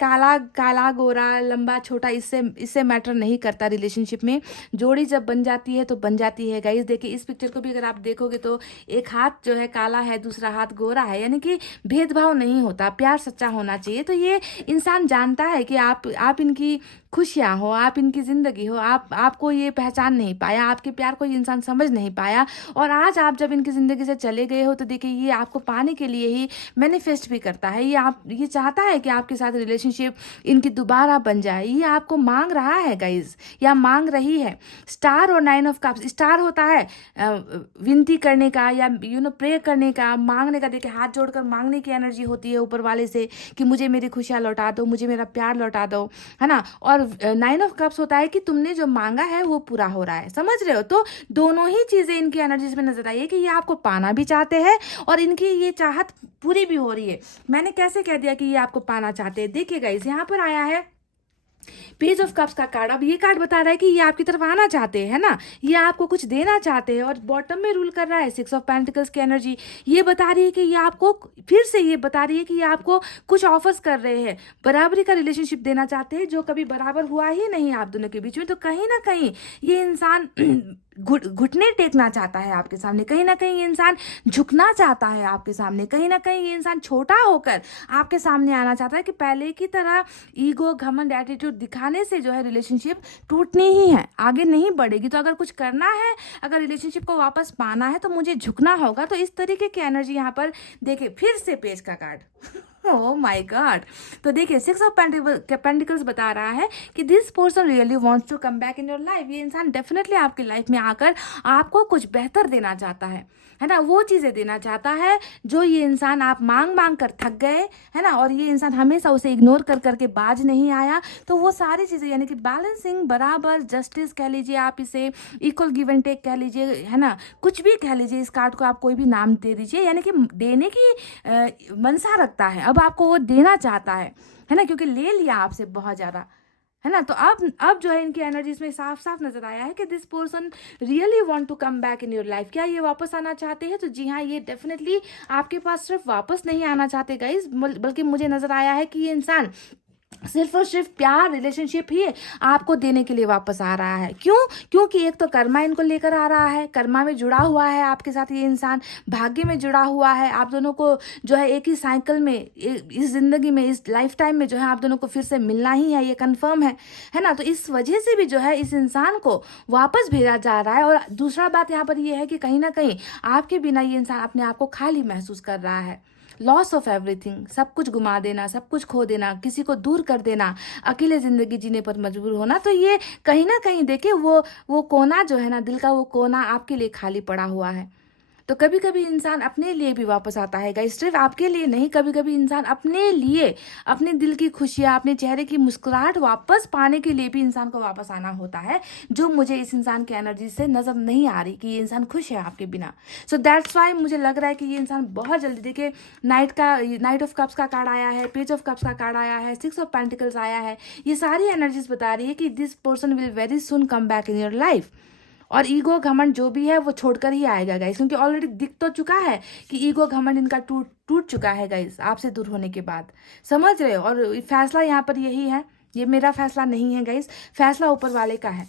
काला काला गोरा लंबा छोटा, इससे मैटर नहीं करता। रिलेशनशिप में जोड़ी जब बन जाती है तो बन जाती है गाइस। देखिए इस पिक्चर को भी अगर आप देखोगे तो एक हाथ जो है काला है, दूसरा हाथ गोरा है, यानी कि भेदभाव नहीं होता, प्यार सच्चा होना चाहिए। तो ये इंसान जानता है कि आप इनकी खुशियाँ हो, आप इनकी ज़िंदगी हो, आपको ये पहचान नहीं पाया, आपके प्यार को ये इंसान समझ नहीं पाया, और आज आप जब इनकी ज़िंदगी से चले गए हो तो देखिए ये आपको पाने के लिए ही मैनिफेस्ट भी करता है। ये चाहता है कि आपके साथ रिलेशनशिप इनकी दोबारा बन जाए, ये आपको मांग रहा है गाइज, या मांग रही है। स्टार और 9 ऑफ कप्स, स्टार होता है विनती करने का या प्रे करने का, मांगने का। देखिए हाथ जोड़कर मांगने की एनर्जी होती है ऊपर वाले से कि मुझे मेरी खुशियाँ लौटा दो, मुझे मेरा प्यार लौटा दो, है ना। और 9 ऑफ कप्स होता है कि तुमने जो मांगा है वो पूरा हो रहा है, समझ रहे हो। तो दोनों ही चीज़ें इनकी एनर्जीज में नजर आई है कि ये आपको पाना भी चाहते हैं और इनकी ये चाहत पूरी भी हो रही है। मैंने कैसे कह दिया कि ये आपको पाना चाहते हैं, देखिए गाइस यहाँ पर आया है पेज ऑफ कप्स का कार्ड। अब ये कार्ड बता रहा है कि ये आपकी तरफ आना चाहते हैं, है ना, ये आपको कुछ देना चाहते हैं, और बॉटम में रूल कर रहा है 6 ऑफ पेंटिकल्स की एनर्जी। ये बता रही है कि ये आपको फिर से ये बता रही है कि ये आपको कुछ ऑफर्स कर रहे हैं, बराबरी का रिलेशनशिप देना चाहते हैं जो कभी बराबर हुआ ही नहीं आप दोनों के बीच में। तो कहीं ना कहीं ये इंसान घुटने टेकना चाहता है आपके सामने, कहीं ना कहीं ये इंसान झुकना चाहता है आपके सामने, कहीं ना कहीं ये इंसान छोटा होकर आपके सामने आना चाहता है कि पहले की तरह ईगो, घमंड, एटीट्यूड दिखाने से जो है रिलेशनशिप टूटनी ही है, आगे नहीं बढ़ेगी। तो अगर कुछ करना है, अगर रिलेशनशिप को वापस पाना है तो मुझे झुकना होगा। तो इस तरीके की एनर्जी यहाँ पर देखिए, फिर से पेज का कार्ड ओह माय गॉड। तो देखिए 6 ऑफ पेंटिकल्स बता रहा है कि this person really wants to come back in your life. ये इंसान डेफिनेटली आपकी लाइफ में आकर आपको कुछ बेहतर देना चाहता है ना, वो चीज़ें देना चाहता है जो ये इंसान आप मांग मांग कर थक गए, है ना, और ये इंसान हमेशा उसे इग्नोर कर करके बाज नहीं आया। तो वो सारी चीज़ें यानी कि बैलेंसिंग, बराबर, जस्टिस कह लीजिए आप इसे, इक्वल गिव एंड टेक कह लीजिए, है ना, कुछ भी कह लीजिए, इस कार्ड को आप कोई भी नाम दे दीजिए, यानी कि देने की मनसा रखता है, अब आपको वो देना चाहता है ना, क्योंकि ले लिया आपसे बहुत ज़्यादा, है ना। तो अब जो है इनकी एनर्जीज में साफ साफ नजर आया है कि this person really want to come back in your life. क्या ये वापस आना चाहते हैं? तो जी हाँ, ये डेफिनेटली आपके पास सिर्फ वापस नहीं आना चाहते गाइस, बल्कि मुझे नजर आया है कि ये इंसान सिर्फ और सिर्फ प्यार, रिलेशनशिप ही आपको देने के लिए वापस आ रहा है। क्यों? क्योंकि एक तो कर्मा इनको लेकर आ रहा है, कर्मा में जुड़ा हुआ है आपके साथ ये इंसान, भाग्य में जुड़ा हुआ है। आप दोनों को जो है एक ही साइकिल में, इस जिंदगी में, इस लाइफ टाइम में जो है आप दोनों को फिर से मिलना ही है, ये कंफर्म है ना। तो इस वजह से भी जो है इस इंसान को वापस भेजा जा रहा है। और दूसरा बात यहाँ पर ये है कि कहीं ना कहीं आपके बिना ये इंसान अपने आप को खाली महसूस कर रहा है। लॉस ऑफ एवरीथिंग, सब कुछ गुमा देना, सब कुछ खो देना, किसी को दूर कर देना, अकेले ज़िंदगी जीने पर मजबूर होना। तो ये कहीं ना कहीं देखिए वो कोना जो है ना, दिल का वो कोना आपके लिए खाली पड़ा हुआ है। तो कभी कभी इंसान अपने लिए भी वापस आता है गाइस, सिर्फ आपके लिए नहीं, कभी कभी इंसान अपने लिए, अपने दिल की खुशियाँ, अपने चेहरे की मुस्कुराहट वापस पाने के लिए भी इंसान को वापस आना होता है, जो मुझे इस इंसान की एनर्जी से नज़र नहीं आ रही कि ये इंसान खुश है आपके बिना। सो दैट्स वाई मुझे लग रहा है कि ये इंसान बहुत जल्दी, देखिए नाइट ऑफ कप्स का कार्ड आया है, पेज ऑफ कप्स का कार्ड आया है, 6 ऑफ पेंटिकल्स आया है, ये सारी एनर्जीज बता रही है कि this person will very soon come back in your life. और ईगो, घमंड जो भी है वो छोड़कर ही आएगा गाइस, क्योंकि ऑलरेडी दिख तो चुका है कि ईगो, घमंड इनका टूट चुका है गाइस आपसे दूर होने के बाद, समझ रहे हो। और फैसला यहाँ पर यही है, ये मेरा फैसला नहीं है गाइस, फैसला ऊपर वाले का है।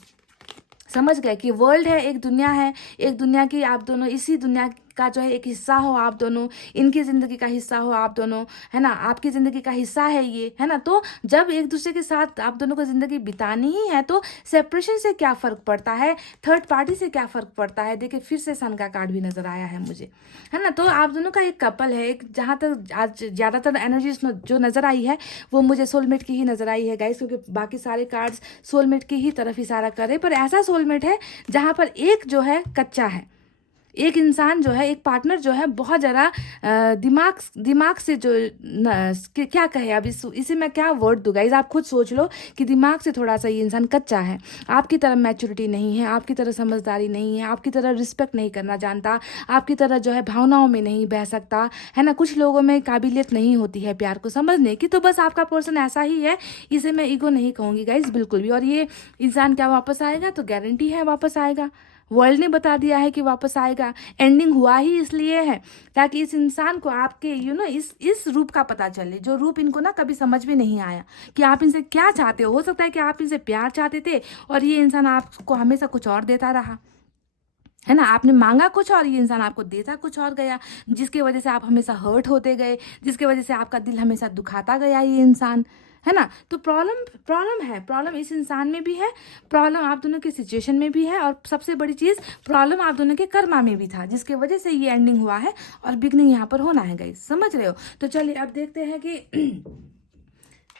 समझ गए कि वर्ल्ड है, एक दुनिया की आप दोनों, इसी दुनिया का जो है एक हिस्सा हो आप दोनों, इनकी ज़िंदगी का हिस्सा हो आप दोनों, है ना, आपकी ज़िंदगी का हिस्सा है ये, है ना। तो जब एक दूसरे के साथ आप दोनों को ज़िंदगी बितानी ही है तो सेपरेशन से क्या फ़र्क पड़ता है, थर्ड पार्टी से क्या फ़र्क पड़ता है। देखिए फिर से सन का कार्ड भी नज़र आया है मुझे, है ना। तो आप दोनों का एक कपल है, एक जहाँ तक आज ज़्यादातर एनर्जीज जो नज़र आई है वो मुझे सोलमेट की ही नज़र आई है गाइस, क्योंकि बाकी सारे कार्ड्स सोलमेट की ही तरफ इशारा कर रहे, पर ऐसा सोलमेट है जहाँ पर एक जो है कच्चा है, एक इंसान जो है, एक पार्टनर जो है बहुत ज़्यादा दिमाग से जो क्या कहे, अब इसे मैं क्या वर्ड दूँ गाइस, आप खुद सोच लो कि दिमाग से थोड़ा सा ये इंसान कच्चा है, आपकी तरह मैच्योरिटी नहीं है, आपकी तरह समझदारी नहीं है, आपकी तरह रिस्पेक्ट नहीं करना जानता, आपकी तरह जो है भावनाओं में नहीं बह सकता, है ना। कुछ लोगों में काबिलियत नहीं होती है प्यार को समझने की, तो बस आपका पर्सन ऐसा ही है, इसे मैं ईगो नहीं कहूँगी गाइस बिल्कुल भी। और ये इंसान क्या वापस आएगा? तो गारंटी है वापस आएगा, वर्ल्ड ने बता दिया है कि वापस आएगा। एंडिंग हुआ ही इसलिए है ताकि इस इंसान को आपके इस रूप का पता चले, जो रूप इनको ना कभी समझ में नहीं आया कि आप इनसे क्या चाहते हो सकता है कि आप इनसे प्यार चाहते थे और ये इंसान आपको हमेशा कुछ और देता रहा, है ना। आपने मांगा कुछ और ये इंसान आपको देता कुछ और गया, जिसकी वजह से आप हमेशा हर्ट होते गए, जिसकी वजह से आपका दिल हमेशा दुखाता गया ये इंसान, है ना। तो प्रॉब्लम इस इंसान में भी है, प्रॉब्लम आप दोनों की सिचुएशन में भी है, और सबसे बड़ी चीज़ प्रॉब्लम आप दोनों के कर्मा में भी था, जिसकी वजह से ये एंडिंग हुआ है और बिगनिंग यहाँ पर होना है गाइस, समझ रहे हो। तो चलिए अब देखते हैं कि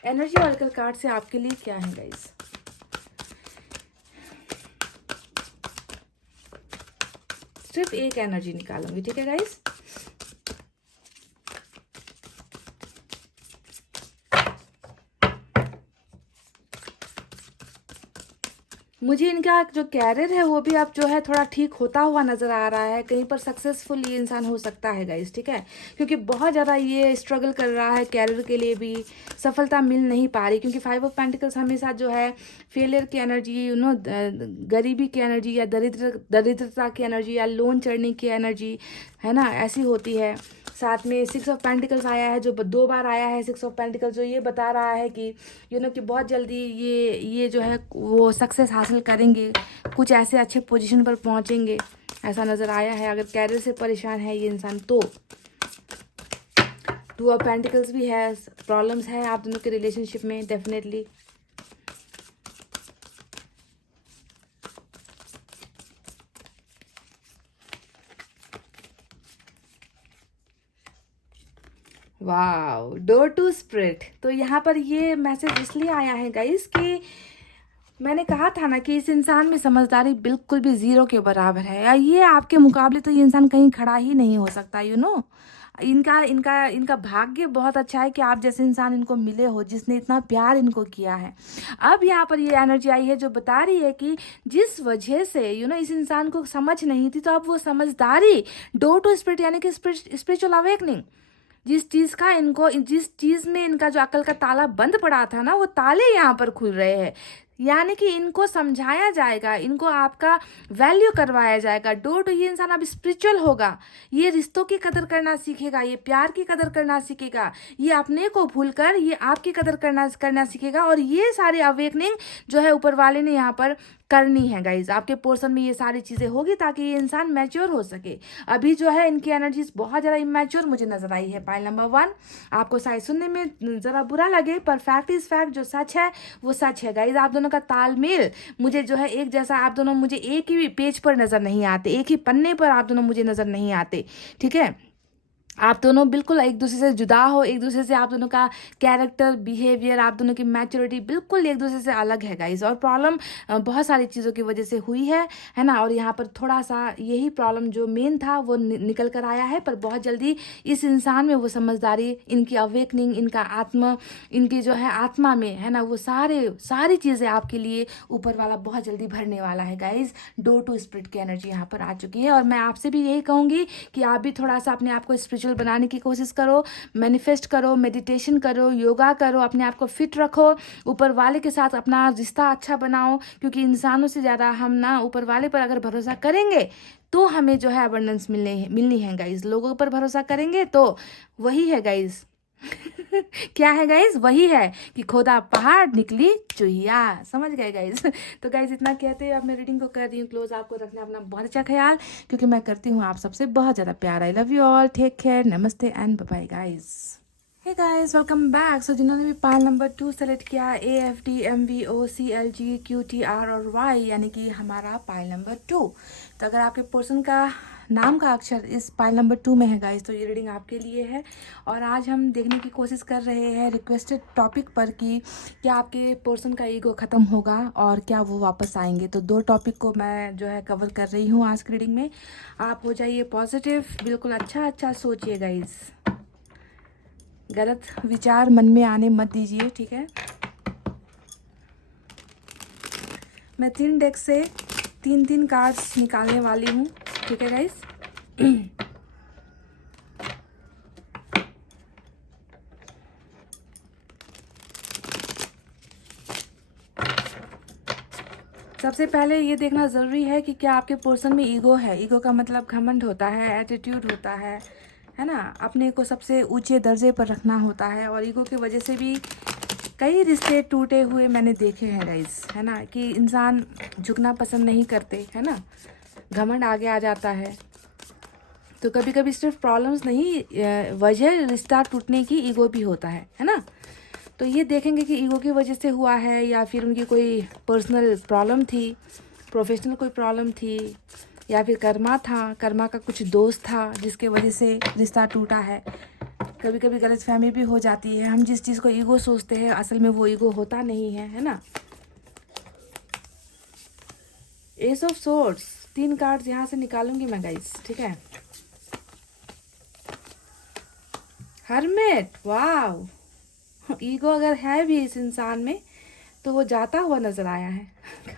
एनर्जी ऑरिकल कार्ड से आपके लिए क्या है गाइस। सिर्फ एक एनर्जी निकालूंगी, ठीक है गाइस। मुझे इनका जो कैरियर है वो भी अब जो है थोड़ा ठीक होता हुआ नज़र आ रहा है, कहीं पर सक्सेसफुल ये इंसान हो सकता है गाइस, ठीक है, क्योंकि बहुत ज़्यादा ये स्ट्रगल कर रहा है कैरियर के लिए भी, सफलता मिल नहीं पा रही, क्योंकि 5 ऑफ पेंटिकल्स हमेशा जो है फेलियर की एनर्जी, गरीबी की एनर्जी, या दरिद्रता की एनर्जी, या लोन चढ़ने की एनर्जी, है ना, ऐसी होती है। साथ में 6 ऑफ पेंटिकल्स आया है, जो 2 बार आया है 6 ऑफ पेंटिकल्स, जो ये बता रहा है कि कि बहुत जल्दी ये जो है वो सक्सेस हासिल हासिल करेंगे, कुछ ऐसे अच्छे पोजीशन पर पहुंचेंगे, ऐसा नज़र आया है। अगर कैरियर से परेशान है ये इंसान तो टू ऑफ पेंटिकल्स भी है, प्रॉब्लम्स है आप दोनों के रिलेशनशिप में definitely. Wow, door to spirit. तो यहाँ पर ये मैसेज इसलिए आया है गाइस कि मैंने कहा था ना कि इस इंसान में समझदारी बिल्कुल भी जीरो के बराबर है, या ये आपके मुकाबले तो ये इंसान कहीं खड़ा ही नहीं हो सकता, इनका इनका इनका भाग्य बहुत अच्छा है कि आप जैसे इंसान इनको मिले हो जिसने इतना प्यार इनको किया है। अब यहाँ पर ये एनर्जी आई है जो बता रही है कि जिस वजह से इस इंसान को समझ नहीं थी, तो अब वो समझदारी, डोर टू स्पिरिट यानी कि स्पिरिचुअल अवेकनिंग, जिस चीज में इनका जो अकल का ताला बंद पड़ा था ना, वो ताले यहाँ पर खुल रहे हैं। यानी कि इनको समझाया जाएगा, इनको आपका वैल्यू करवाया जाएगा। डोर टू, ये इंसान अब स्पिरिचुअल होगा, ये रिश्तों की कदर करना सीखेगा, ये प्यार की कदर करना सीखेगा, ये अपने को भूलकर ये आपकी कदर करना सीखेगा। और ये सारी अवेकनिंग जो है ऊपर वाले ने यहाँ पर करनी है गाइज, आपके पोर्शन में ये सारी चीज़ें होगी ताकि ये इंसान मैच्योर हो सके। अभी जो है इनकी एनर्जीज बहुत ज़्यादा इमैच्योर मुझे नजर आई है। पाइल नंबर 1, आपको शायद सुनने में ज़रा बुरा लगे पर फैक्ट इज फैक्ट, जो सच है वो सच है गाइज। आप दोनों का तालमेल मुझे जो है एक जैसा, आप दोनों मुझे एक ही पेज पर नज़र नहीं आते, एक ही पन्ने पर आप दोनों मुझे नज़र नहीं आते, ठीक है। आप दोनों बिल्कुल एक दूसरे से जुदा हो, एक दूसरे से आप दोनों का कैरेक्टर, बिहेवियर, आप दोनों की मैच्योरिटी बिल्कुल एक दूसरे से अलग है गाइज। और प्रॉब्लम बहुत सारी चीज़ों की वजह से हुई है ना। और यहाँ पर थोड़ा सा यही प्रॉब्लम जो मेन था वो निकल कर आया है, पर बहुत जल्दी इस इंसान में वो समझदारी, इनकी अवेकनिंग, इनकी जो है आत्मा में है ना, वो सारी चीज़ें आपके लिए ऊपर वाला बहुत जल्दी भरने वाला है गाइज। डोर टू स्पिरिट की एनर्जी यहाँ पर आ चुकी है। और मैं आपसे भी यही कहूँगी कि आप भी थोड़ा सा अपने आप को स्पिरिचुअल बनाने की कोशिश करो, मैनिफेस्ट करो, मेडिटेशन करो, योगा करो, अपने आप को फिट रखो, ऊपर वाले के साथ अपना रिश्ता अच्छा बनाओ। क्योंकि इंसानों से ज़्यादा हम ना ऊपर वाले पर अगर भरोसा करेंगे तो हमें जो है अबंडेंस मिलनी है गाइज। लोगों पर भरोसा करेंगे तो वही है गाइज क्या है गाइज, वही है कि खोदा पहाड़ निकली चुहिया, समझ गए गाइज। तो गाइज इतना कहते हैं, अब मैं रीडिंग को कर रही हूँ क्लोज। आपको रखना अपना बहुत अच्छा ख्याल, क्योंकि मैं करती हूँ आप सबसे बहुत ज़्यादा प्यार। I love you all, take care, नमस्ते and bye bye guys. Hey guys, welcome back. So जिन्होंने भी पाइल नंबर 2 सेलेक्ट किया, AFDMVOCLGQTR और Y, यानी कि हमारा पाइल नंबर 2, तो अगर आपके पर्सन का नाम का अक्षर इस पाइल नंबर 2 में है गाइस, तो ये रीडिंग आपके लिए है। और आज हम देखने की कोशिश कर रहे हैं रिक्वेस्टेड टॉपिक पर कि क्या आपके पर्सन का ईगो ख़त्म होगा और क्या वो वापस आएंगे। तो 2 टॉपिक को मैं जो है कवर कर रही हूँ आज की रीडिंग में। आप हो जाइए पॉजिटिव, बिल्कुल अच्छा सोचिए गाइस, गलत विचार मन में आने मत दीजिए, ठीक है। मैं 3 डेक से 3 कार्ड्स निकालने वाली हूँ, ठीक है गाइस। सबसे पहले ये देखना ज़रूरी है कि क्या आपके पर्सन में ईगो है। ईगो का मतलब घमंड होता है, एटीट्यूड होता है ना, अपने को सबसे ऊंचे दर्जे पर रखना होता है। और ईगो की वजह से भी कई रिश्ते टूटे हुए मैंने देखे हैं गाइस, है ना, कि इंसान झुकना पसंद नहीं करते, है ना, घमंड आगे आ जाता है। तो कभी कभी सिर्फ प्रॉब्लम्स नहीं, वजह रिश्ता टूटने की ईगो भी होता है ना। तो ये देखेंगे कि ईगो की वजह से हुआ है या फिर उनकी कोई पर्सनल प्रॉब्लम थी, प्रोफेशनल कोई प्रॉब्लम थी, या फिर कर्मा था, कर्मा का कुछ दोस्त था जिसके वजह से रिश्ता टूटा है। कभी कभी गलतफहमी भी हो जाती है, हम जिस चीज़ को ईगो सोचते हैं असल में वो ईगो होता नहीं है ना। एस ऑफ सोर्ड्स, 3 कार्ड्स यहाँ से निकालूंगी मैं गाइस, ठीक है। हर्मिट, वाव, ईगो अगर है भी इस इंसान में तो वो जाता हुआ नजर आया है।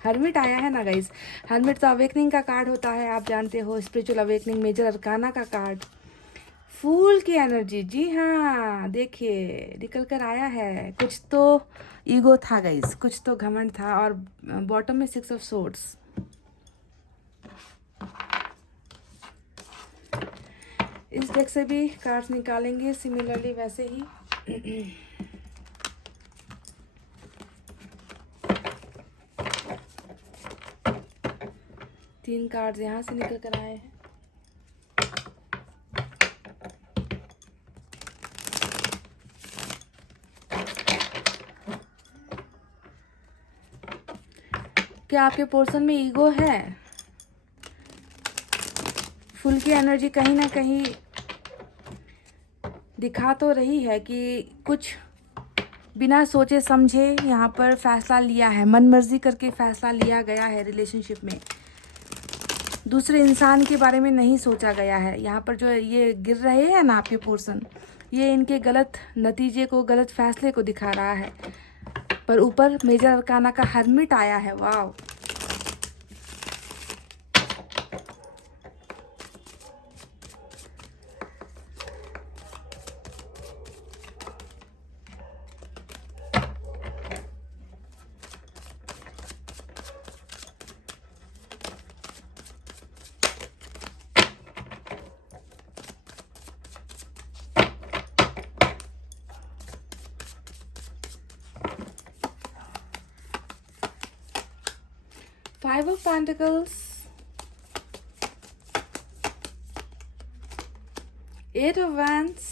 हर्मिट आया है ना गाइस, हर्मिट तो अवेकनिंग का कार्ड होता है, आप जानते हो, स्पिरिचुअल अवेकनिंग, मेजर अरकाना का कार्ड, फूल की एनर्जी। जी हाँ, देखिए निकल कर आया है। कुछ तो ईगो था गाइस, कुछ तो घमंड था। और बॉटम में 6 ऑफ सोर्ड्स। इस डेक से भी कार्ड्स निकालेंगे सिमिलरली वैसे ही। 3 कार्ड्स यहाँ से निकल कर आए हैं। क्या आपके पोर्शन में ईगो है? फुल की एनर्जी कहीं ना कहीं दिखा तो रही है कि कुछ बिना सोचे समझे यहाँ पर फैसला लिया है, मन मर्जी करके फैसला लिया गया है। रिलेशनशिप में दूसरे इंसान के बारे में नहीं सोचा गया है। यहाँ पर जो ये गिर रहे हैं ना आपके पोर्शन, ये इनके गलत नतीजे को, गलत फैसले को दिखा रहा है। पर ऊपर मेजर अरकाना का हर्मिट आया है। वाह, 5 of Pentacles, 8 of Wands।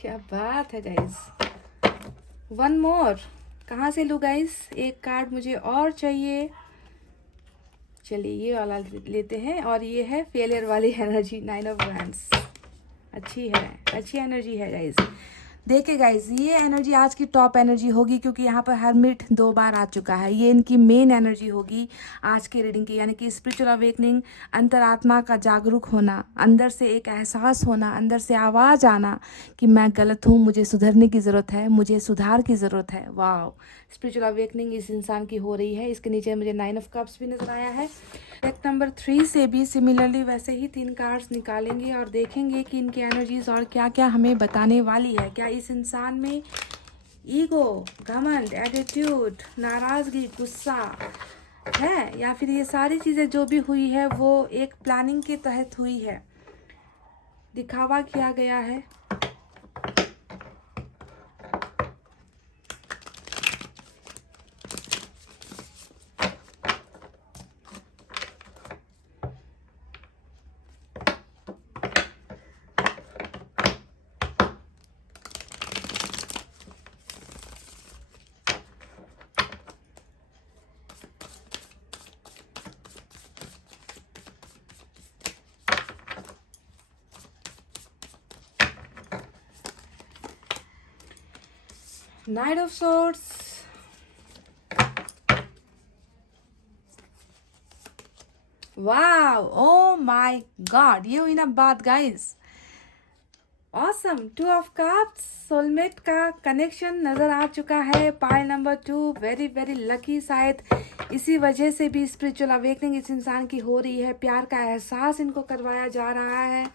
क्या बात है गाइस। 1 मोर कहाँ से लूँ गाइस? एक कार्ड मुझे और चाहिए। चलिए ये वाला लेते हैं, और ये है फेलियर वाली एनर्जी, 9 ऑफ वैंड्स। अच्छी है, अच्छी एनर्जी है गाइस। देखिए गाइस, ये एनर्जी आज की टॉप एनर्जी होगी, क्योंकि यहाँ पर हर्मिट 2 बार आ चुका है। ये इनकी मेन एनर्जी होगी आज के रीडिंग की, यानी कि स्पिरिचुअल अवेकनिंग, अंतरात्मा का जागरूक होना, अंदर से एक एहसास होना, अंदर से आवाज़ आना कि मैं गलत हूँ, मुझे सुधरने की ज़रूरत है, मुझे सुधार की ज़रूरत है। वाह, स्पिरिचुअल अवेकनिंग इस इंसान की हो रही है। इसके नीचे मुझे 9 ऑफ कप्स भी नजर आया है। डेक नंबर 3 से भी सिमिलरली वैसे ही 3 कार्ड्स निकालेंगे और देखेंगे कि इनकी एनर्जीज और क्या क्या हमें बताने वाली है। क्या इस इंसान में ईगो, घमंड, एटीट्यूड, नाराज़गी, गुस्सा है, या फिर ये सारी चीज़ें जो भी हुई है वो एक प्लानिंग के तहत हुई है, दिखावा किया गया है। Knight of Swords, wow, oh my God, ये हुई ना बात guys. Awesome, 2 of cups, soulmate का कनेक्शन नजर आ चुका है। Pile number 2 very very lucky. शायद इसी वजह से भी स्पिरिचुअल अवेकनिंग इस इंसान की हो रही है। प्यार का एहसास इनको करवाया जा रहा है।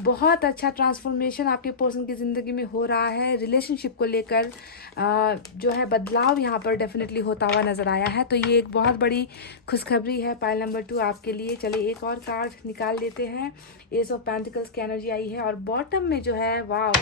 बहुत अच्छा ट्रांसफॉर्मेशन आपके पर्सन की ज़िंदगी में हो रहा है। रिलेशनशिप को लेकर जो है बदलाव यहाँ पर डेफिनेटली होता हुआ नज़र आया है। तो ये एक बहुत बड़ी खुशखबरी है पाइल नंबर 2 आपके लिए। चलिए एक और कार्ड निकाल लेते हैं। एस ऑफ पेंटिकल्स की एनर्जी आई है, और बॉटम में जो है वाव,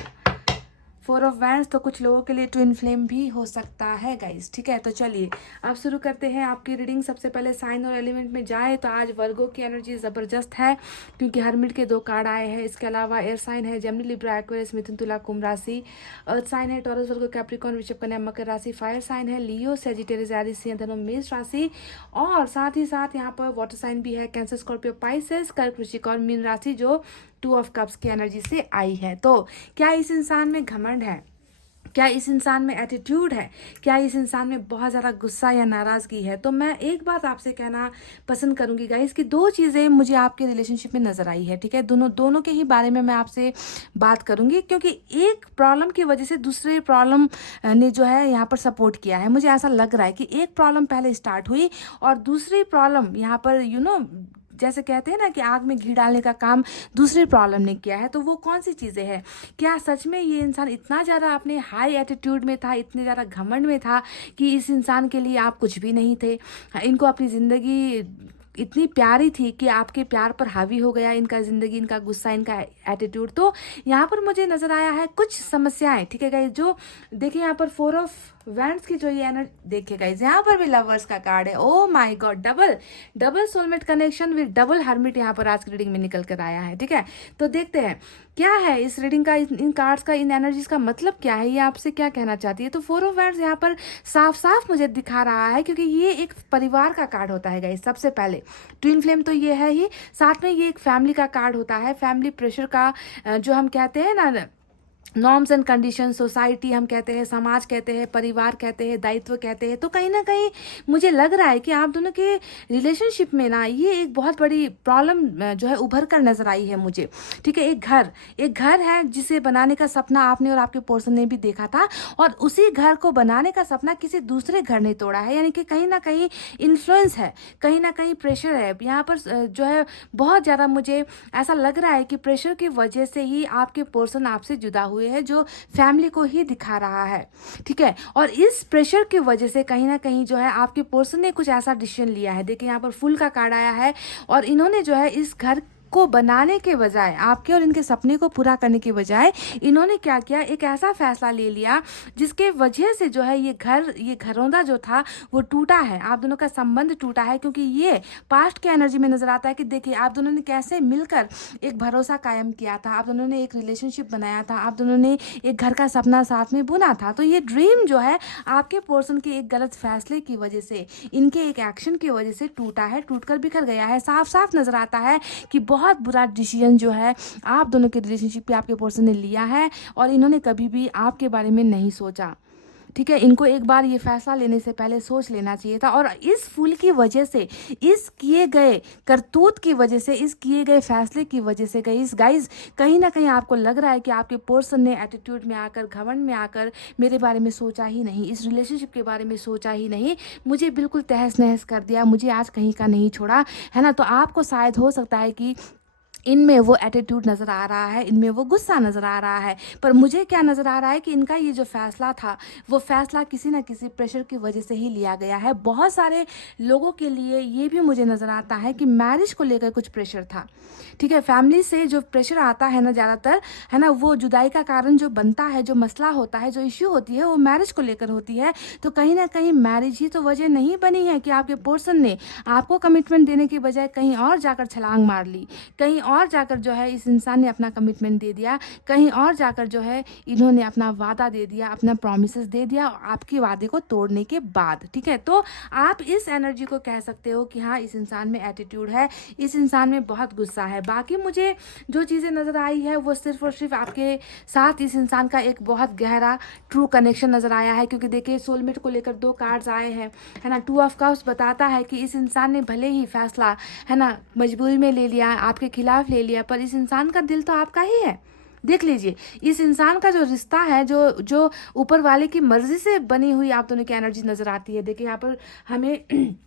4 ऑफ वैंड्स। तो कुछ लोगों के लिए ट्विन फ्लेम भी हो सकता है गाइस, ठीक है। तो चलिए अब शुरू करते हैं आपकी रीडिंग। सबसे पहले साइन और एलिमेंट में जाए तो आज वर्गो की एनर्जी ज़बरदस्त है, क्योंकि हर्मिट के 2 कार्ड आए हैं। इसके अलावा एयर साइन है जेमिनी, लिब्रा, एक्वेरियस, मिथुन, तुला, कुंभ राशि। अर्थ साइन है टॉरस, वर्गो, कैप्रिकॉर्न, वृषभ, कन्या, मकर राशि। फायर साइन है लियो, सेजिटेरियस, एरीज, सिंह, धनु, मेष राशि। और साथ ही साथ यहाँ पर वाटर साइन भी है, कैंसर, स्कॉर्पियो, पाइसेस, कर्क, वृश्चिक और मीन राशि, जो 2 ऑफ कप्स की एनर्जी से आई है। तो क्या इस इंसान में घमंड है? क्या इस इंसान में एटीट्यूड है? क्या इस इंसान में बहुत ज़्यादा गुस्सा या नाराज़गी है? तो मैं एक बात आपसे कहना पसंद करूंगी गाइस कि 2 चीज़ें मुझे आपके रिलेशनशिप में नज़र आई है, ठीक है। दोनों के ही बारे में मैं आपसे बात करूंगी, क्योंकि एक प्रॉब्लम की वजह से दूसरे प्रॉब्लम ने जो है यहाँ पर सपोर्ट किया है। मुझे ऐसा लग रहा है कि एक प्रॉब्लम पहले स्टार्ट हुई और दूसरी प्रॉब्लम यहाँ पर जैसे कहते हैं ना कि आग में घी डालने का काम दूसरी प्रॉब्लम ने किया है। तो वो कौन सी चीज़ें हैं? क्या सच में ये इंसान इतना ज़्यादा अपने हाई एटीट्यूड में था, इतने ज़्यादा घमंड में था कि इस इंसान के लिए आप कुछ भी नहीं थे? इनको अपनी ज़िंदगी इतनी प्यारी थी कि आपके प्यार पर हावी हो गया इनका ज़िंदगी, इनका गुस्सा, इनका एटीट्यूड। तो यहाँ पर मुझे नज़र आया है कुछ समस्याएं, ठीक है गाइस। जो देखिए यहाँ पर 4 ऑफ वैंड्स की जो ये एनर्जी देखिए गाइस, यहाँ पर भी लवर्स का कार्ड है। Oh my God, double double soulmate connection with double hermit यहाँ पर आज की रीडिंग में निकल कर आया है। ठीक है, तो देखते हैं क्या है इस रीडिंग का, इन कार्ड्स का, इन एनर्जीज का मतलब क्या है, ये आपसे क्या कहना चाहती है। तो फोर ऑफ वैंड्स यहाँ पर साफ साफ मुझे दिखा रहा है, क्योंकि ये एक परिवार का कार्ड होता है गाइस। सबसे पहले ट्विन फ्लेम तो ये है ही, साथ में ये एक फैमिली का कार्ड होता है, फैमिली प्रेशर का, जो हम कहते हैं ना, नॉर्म्स एंड कंडीशन, सोसाइटी हम कहते हैं, समाज कहते हैं, परिवार कहते हैं, दायित्व कहते हैं। तो कहीं ना कहीं मुझे लग रहा है कि आप दोनों के रिलेशनशिप में ना ये एक बहुत बड़ी प्रॉब्लम जो है उभर कर नजर आई है मुझे। ठीक है, एक घर है जिसे बनाने का सपना आपने और आपके पर्सन ने भी देखा था, और उसी घर को बनाने का सपना किसी दूसरे घर ने तोड़ा है। यानी कि कहीं ना कहीं इन्फ्लुएंस है, कहीं ना कहीं प्रेशर है यहाँ पर, जो है बहुत ज़्यादा मुझे ऐसा लग रहा है कि प्रेशर की वजह से ही आपके पर्सन आपसे जुदा हुए है, जो फैमिली को ही दिखा रहा है। ठीक है, और इस प्रेशर की वजह से कहीं ना कहीं जो है आपके पर्सन ने कुछ ऐसा डिसीजन लिया है। देखिए यहाँ पर फुल का कार्ड आया है, और इन्होंने जो है इस घर को बनाने के बजाय, आपके और इनके सपने को पूरा करने के बजाय, इन्होंने क्या किया, एक ऐसा फैसला ले लिया जिसके वजह से जो है ये घरौंदा जो था वो टूटा है, आप दोनों का संबंध टूटा है। क्योंकि ये पास्ट के एनर्जी में नजर आता है कि देखिए आप दोनों ने कैसे मिलकर एक भरोसा कायम किया था, आप दोनों ने एक रिलेशनशिप बनाया था, आप दोनों ने एक घर का सपना साथ में बुना था। तो ये ड्रीम जो है आपके पर्सन के एक गलत फैसले की वजह से, इनके एक एक्शन की वजह से टूटा है, टूटकर बिखर गया है। साफ साफ नजर आता है कि बहुत बुरा डिसीजन जो है आप दोनों के रिलेशनशिप पे आपके पर्सन ने लिया है, और इन्होंने कभी भी आपके बारे में नहीं सोचा। ठीक है, इनको एक बार ये फैसला लेने से पहले सोच लेना चाहिए था। और इस फूल की वजह से, इस किए गए करतूत की वजह से, इस किए गए फैसले की वजह से गाइस कहीं ना कहीं आपको लग रहा है कि आपके पर्सन ने एटीट्यूड में आकर, घमंड में आकर मेरे बारे में सोचा ही नहीं, इस रिलेशनशिप के बारे में सोचा ही नहीं, मुझे बिल्कुल तहस नहस कर दिया, मुझे आज कहीं का नहीं छोड़ा, है ना। तो आपको शायद हो सकता है कि इनमें वो एटीट्यूड नज़र आ रहा है, इनमें वो गुस्सा नज़र आ रहा है, पर मुझे क्या नज़र आ रहा है कि इनका ये जो फैसला था, वो फैसला किसी न किसी प्रेशर की वजह से ही लिया गया है। बहुत सारे लोगों के लिए ये भी मुझे नज़र आता है कि मैरिज को लेकर कुछ प्रेशर था। ठीक है, फैमिली से जो प्रेशर आता है ना ज़्यादातर, है ना, वो जुदाई का कारण जो बनता है, जो मसला होता है, जो इश्यू होती है, वो मैरिज को लेकर होती है। तो कहीं ना कहीं मैरिज ही तो वजह नहीं बनी है कि आपके पर्सन ने आपको कमिटमेंट देने के बजाय कहीं और जाकर छलांग मार ली, कहीं और जाकर जो है इस इंसान ने अपना कमिटमेंट दे दिया, कहीं और जाकर जो है इन्होंने अपना वादा दे दिया, अपना प्रॉमिसेस दे दिया आपके वादे को तोड़ने के बाद। ठीक है, तो आप इस एनर्जी को कह सकते हो कि हाँ, इस इंसान में एटीट्यूड है, इस इंसान में बहुत गुस्सा है। बाकी मुझे जो चीज़ें नज़र आई है वो सिर्फ और सिर्फ आपके साथ इस इंसान का एक बहुत गहरा ट्रू कनेक्शन नज़र आया है। क्योंकि देखिए सोलमेट को लेकर दो कार्ड्स आए हैं, है ना। टू ऑफ कप्स बताता है कि इस इंसान ने भले ही फैसला, है ना, मजबूरी में ले लिया, आपके खिलाफ ले लिया, पर इस इंसान का दिल तो आपका ही है। देख लीजिए इस इंसान का जो रिश्ता है, जो जो ऊपर वाले की मर्जी से बनी हुई आप दोनों की एनर्जी नजर आती है। देखिए यहाँ पर हमें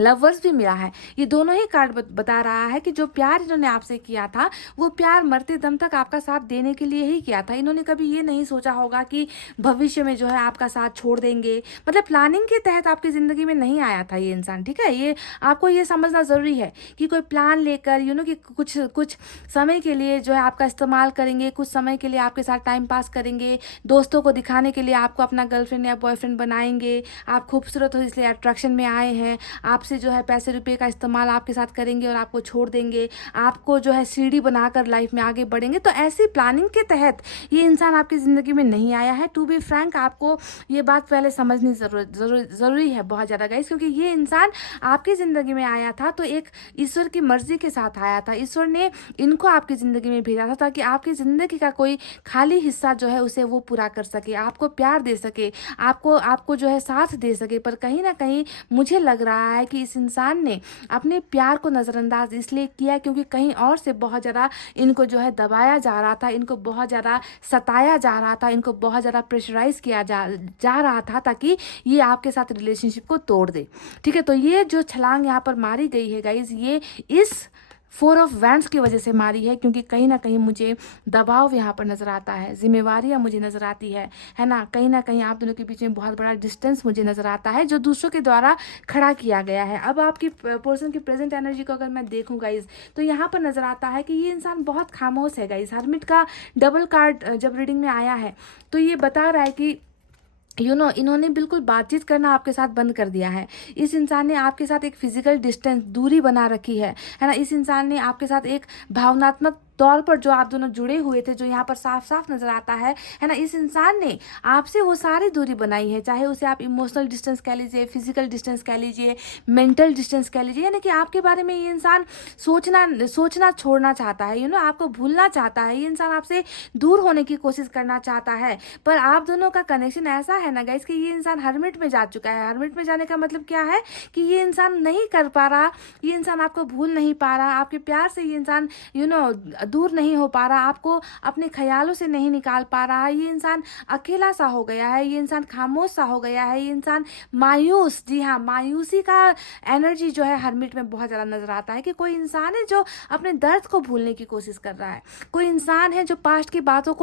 लवर्स भी मिला है। ये दोनों ही कार्ड बता रहा है कि जो प्यार इन्होंने आपसे किया था, वो प्यार मरते दम तक आपका साथ देने के लिए ही किया था। इन्होंने कभी ये नहीं सोचा होगा कि भविष्य में जो है आपका साथ छोड़ देंगे। मतलब प्लानिंग के तहत आपकी ज़िंदगी में नहीं आया था ये इंसान। ठीक है, ये आपको ये समझना ज़रूरी है कि कोई प्लान लेकर कि कुछ समय के लिए जो है आपका इस्तेमाल करेंगे, कुछ समय के लिए आपके साथ टाइम पास करेंगे, दोस्तों को दिखाने के लिए आपको अपना गर्लफ्रेंड या बॉयफ्रेंड बनाएंगे, आप खूबसूरत हो इसलिए अट्रैक्शन में आए हैं, आपसे जो है पैसे रुपए का इस्तेमाल आपके साथ करेंगे और आपको छोड़ देंगे, आपको जो है सीढ़ी बनाकर लाइफ में आगे बढ़ेंगे। तो ऐसी प्लानिंग के तहत ये इंसान आपकी ज़िंदगी में नहीं आया है। टू बी फ्रैंक, आपको ये बात पहले समझनी ज़रूरी है बहुत ज़्यादा गाइस, क्योंकि ये इंसान आपकी ज़िंदगी में आया था तो एक ईश्वर की मर्जी के साथ आया था। ईश्वर ने इनको आपकी ज़िंदगी में भेजा था ताकि आपकी ज़िंदगी का कोई खाली हिस्सा जो है उसे वो पूरा कर सके, आपको प्यार दे सके, आपको जो है साथ दे सके। पर कहीं ना कहीं मुझे लग रहा है कि इस इंसान ने अपने प्यार को नज़रअंदाज इसलिए किया क्योंकि कहीं और से बहुत ज़्यादा इनको जो है दबाया जा रहा था, इनको बहुत ज़्यादा सताया जा रहा था, इनको बहुत ज़्यादा प्रेशराइज किया जा रहा था ताकि ये आपके साथ रिलेशनशिप को तोड़ दे। ठीक है, तो ये जो छलांग यहाँ पर मारी गई है गाइज, ये इस फोर ऑफ वैंड्स की वजह से मारी है, क्योंकि कहीं ना कहीं मुझे दबाव यहाँ पर नज़र आता है, जिम्मेवारियाँ मुझे नज़र आती है ना। कहीं ना कहीं आप दोनों के बीच में बहुत बड़ा डिस्टेंस मुझे नज़र आता है जो दूसरों के द्वारा खड़ा किया गया है। अब आपकी पर्सन की प्रेजेंट एनर्जी को अगर मैं देखूँ गाइज, तो यहाँ पर नज़र आता है कि ये इंसान बहुत खामोश है गाइज। हर्मिट का डबल कार्ड जब रीडिंग में आया है तो ये बता रहा है कि इन्होंने बिल्कुल बातचीत करना आपके साथ बंद कर दिया है। इस इंसान ने आपके साथ एक फिजिकल डिस्टेंस, दूरी बना रखी है ना। इस इंसान ने आपके साथ एक भावनात्मक तौर पर जो आप दोनों जुड़े हुए थे, जो यहाँ पर साफ साफ नजर आता है ना, इस इंसान ने आपसे वो सारी दूरी बनाई है। चाहे उसे आप इमोशनल डिस्टेंस कह लीजिए, फिजिकल डिस्टेंस कह लीजिए, मेंटल डिस्टेंस कह लीजिए, यानी कि आपके बारे में ये इंसान सोचना छोड़ना चाहता है, आपको भूलना चाहता है। ये इंसान आपसे दूर होने की कोशिश करना चाहता है। पर आप दोनों का कनेक्शन ऐसा है ना गाइस कि ये इंसान हर्मिट में जा चुका है। हर्मिट में जाने का मतलब क्या है कि ये इंसान नहीं कर पा रहा, ये इंसान आपको भूल नहीं पा रहा, आपके प्यार से ये इंसान दूर नहीं हो पा रहा, आपको अपने ख्यालों से नहीं निकाल पा रहा है। ये इंसान अकेला सा हो गया है, ये इंसान खामोश सा हो गया है, ये इंसान मायूस, जी हाँ, मायूसी का एनर्जी जो है हर्मिट में बहुत ज़्यादा नजर आता है। कि कोई इंसान है जो अपने दर्द को भूलने की कोशिश कर रहा है, कोई इंसान है जो पास्ट की बातों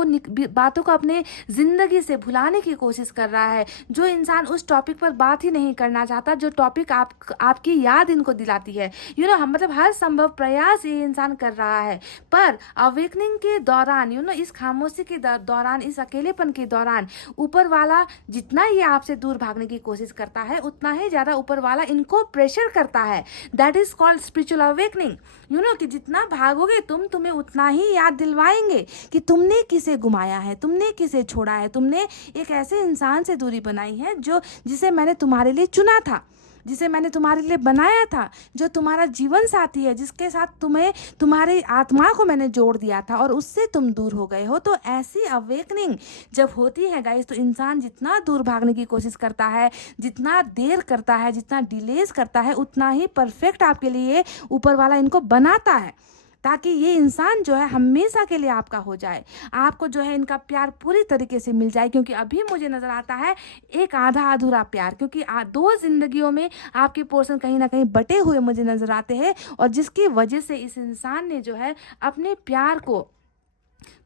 को अपने जिंदगी से भुलाने की कोशिश कर रहा है, जो इंसान उस टॉपिक पर बात ही नहीं करना चाहता जो टॉपिक आपकी याद इनको दिलाती है। हम मतलब हर संभव प्रयास ये इंसान कर रहा है। पर अवेकनिंग के दौरान, इस खामोशी के दौरान, इस अकेलेपन के दौरान ऊपर वाला जितना ये आपसे दूर भागने की कोशिश करता है, उतना ही ज्यादा ऊपर वाला इनको प्रेशर करता है। That is called spiritual awakening. कि जितना भागोगे तुम्हें उतना ही याद दिलवाएंगे कि तुमने किसे गुमाया है, तुमने किसे छोड़ा है, तुमने एक ऐसे इंसान से दूरी बनाई है जिसे मैंने तुम्हारे लिए चुना था, जिसे मैंने तुम्हारे लिए बनाया था, जो तुम्हारा जीवन साथी है, जिसके साथ तुम्हारी आत्मा को मैंने जोड़ दिया था, और उससे तुम दूर हो गए हो। तो ऐसी अवेकनिंग जब होती है गाइस, तो इंसान जितना दूर भागने की कोशिश करता है, जितना देर करता है, जितना डिलेज करता है, उतना ही परफेक्ट आपके लिए ऊपर वाला इनको बनाता है, ताकि ये इंसान जो है हमेशा के लिए आपका हो जाए, आपको जो है इनका प्यार पूरी तरीके से मिल जाए। क्योंकि अभी मुझे नज़र आता है एक आधा अधूरा प्यार, क्योंकि दो जिंदगियों में आपके पोर्शन कहीं ना कहीं बटे हुए मुझे नज़र आते हैं, और जिसकी वजह से इस इंसान ने जो है अपने प्यार को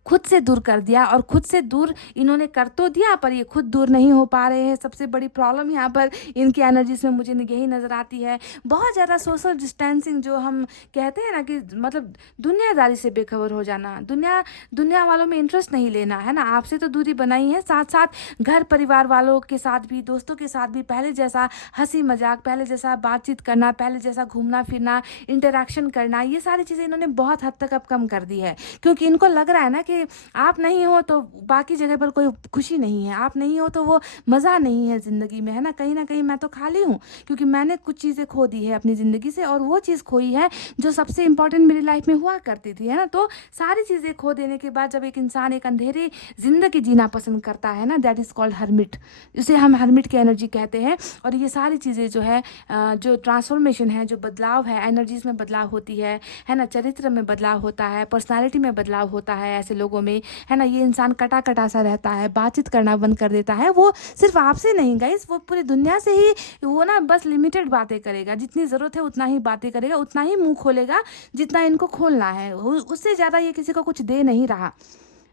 खुद से दूर कर दिया। और खुद से दूर इन्होंने कर तो दिया, पर ये खुद दूर नहीं हो पा रहे हैं। सबसे बड़ी प्रॉब्लम यहाँ पर इनकी एनर्जीज में मुझे यही नज़र आती है। बहुत ज़्यादा सोशल डिस्टेंसिंग, जो हम कहते हैं ना कि मतलब दुनियादारी से बेखबर हो जाना, दुनिया वालों में इंटरेस्ट नहीं लेना, है ना। आपसे तो दूरी बनाई है, साथ साथ घर परिवार वालों के साथ भी, दोस्तों के साथ भी पहले जैसा हंसी मजाक, पहले जैसा बातचीत करना, पहले जैसा घूमना फिरना, इंटरेक्शन करना, ये सारी चीज़ें इन्होंने बहुत हद तक अब कम कर दी है। क्योंकि इनको लग रहा है ना कि आप नहीं हो तो बाकी जगह पर कोई खुशी नहीं है, आप नहीं हो तो वो मज़ा नहीं है ज़िंदगी में, है ना। कहीं ना कहीं मैं तो खाली हूँ, क्योंकि मैंने कुछ चीज़ें खो दी है अपनी ज़िंदगी से, और वो चीज़ खोई है जो सबसे इंपॉर्टेंट मेरी लाइफ में हुआ करती थी, है ना। तो सारी चीज़ें खो देने के बाद जब एक इंसान एक अंधेरे ज़िंदगी जीना पसंद करता है ना, दैट इज़ कॉल्ड हर्मिट, इसे हम हर्मिट की एनर्जी कहते हैं। और ये सारी चीज़ें जो है जो ट्रांसफॉर्मेशन है, जो बदलाव है, एनर्जीज में बदलाव होती है ना, चरित्र में बदलाव होता है, पर्सनालिटी में बदलाव होता है ऐसे लोगों में, है ना। ये इंसान कटा सा रहता है, बातचीत करना बंद कर देता है। वो सिर्फ आपसे नहीं गाइस, वो पूरी दुनिया से ही वो ना बस लिमिटेड बातें करेगा, जितनी ज़रूरत है उतना ही बातें करेगा, उतना ही मुंह खोलेगा जितना इनको खोलना है, उससे ज़्यादा ये किसी को कुछ दे नहीं रहा।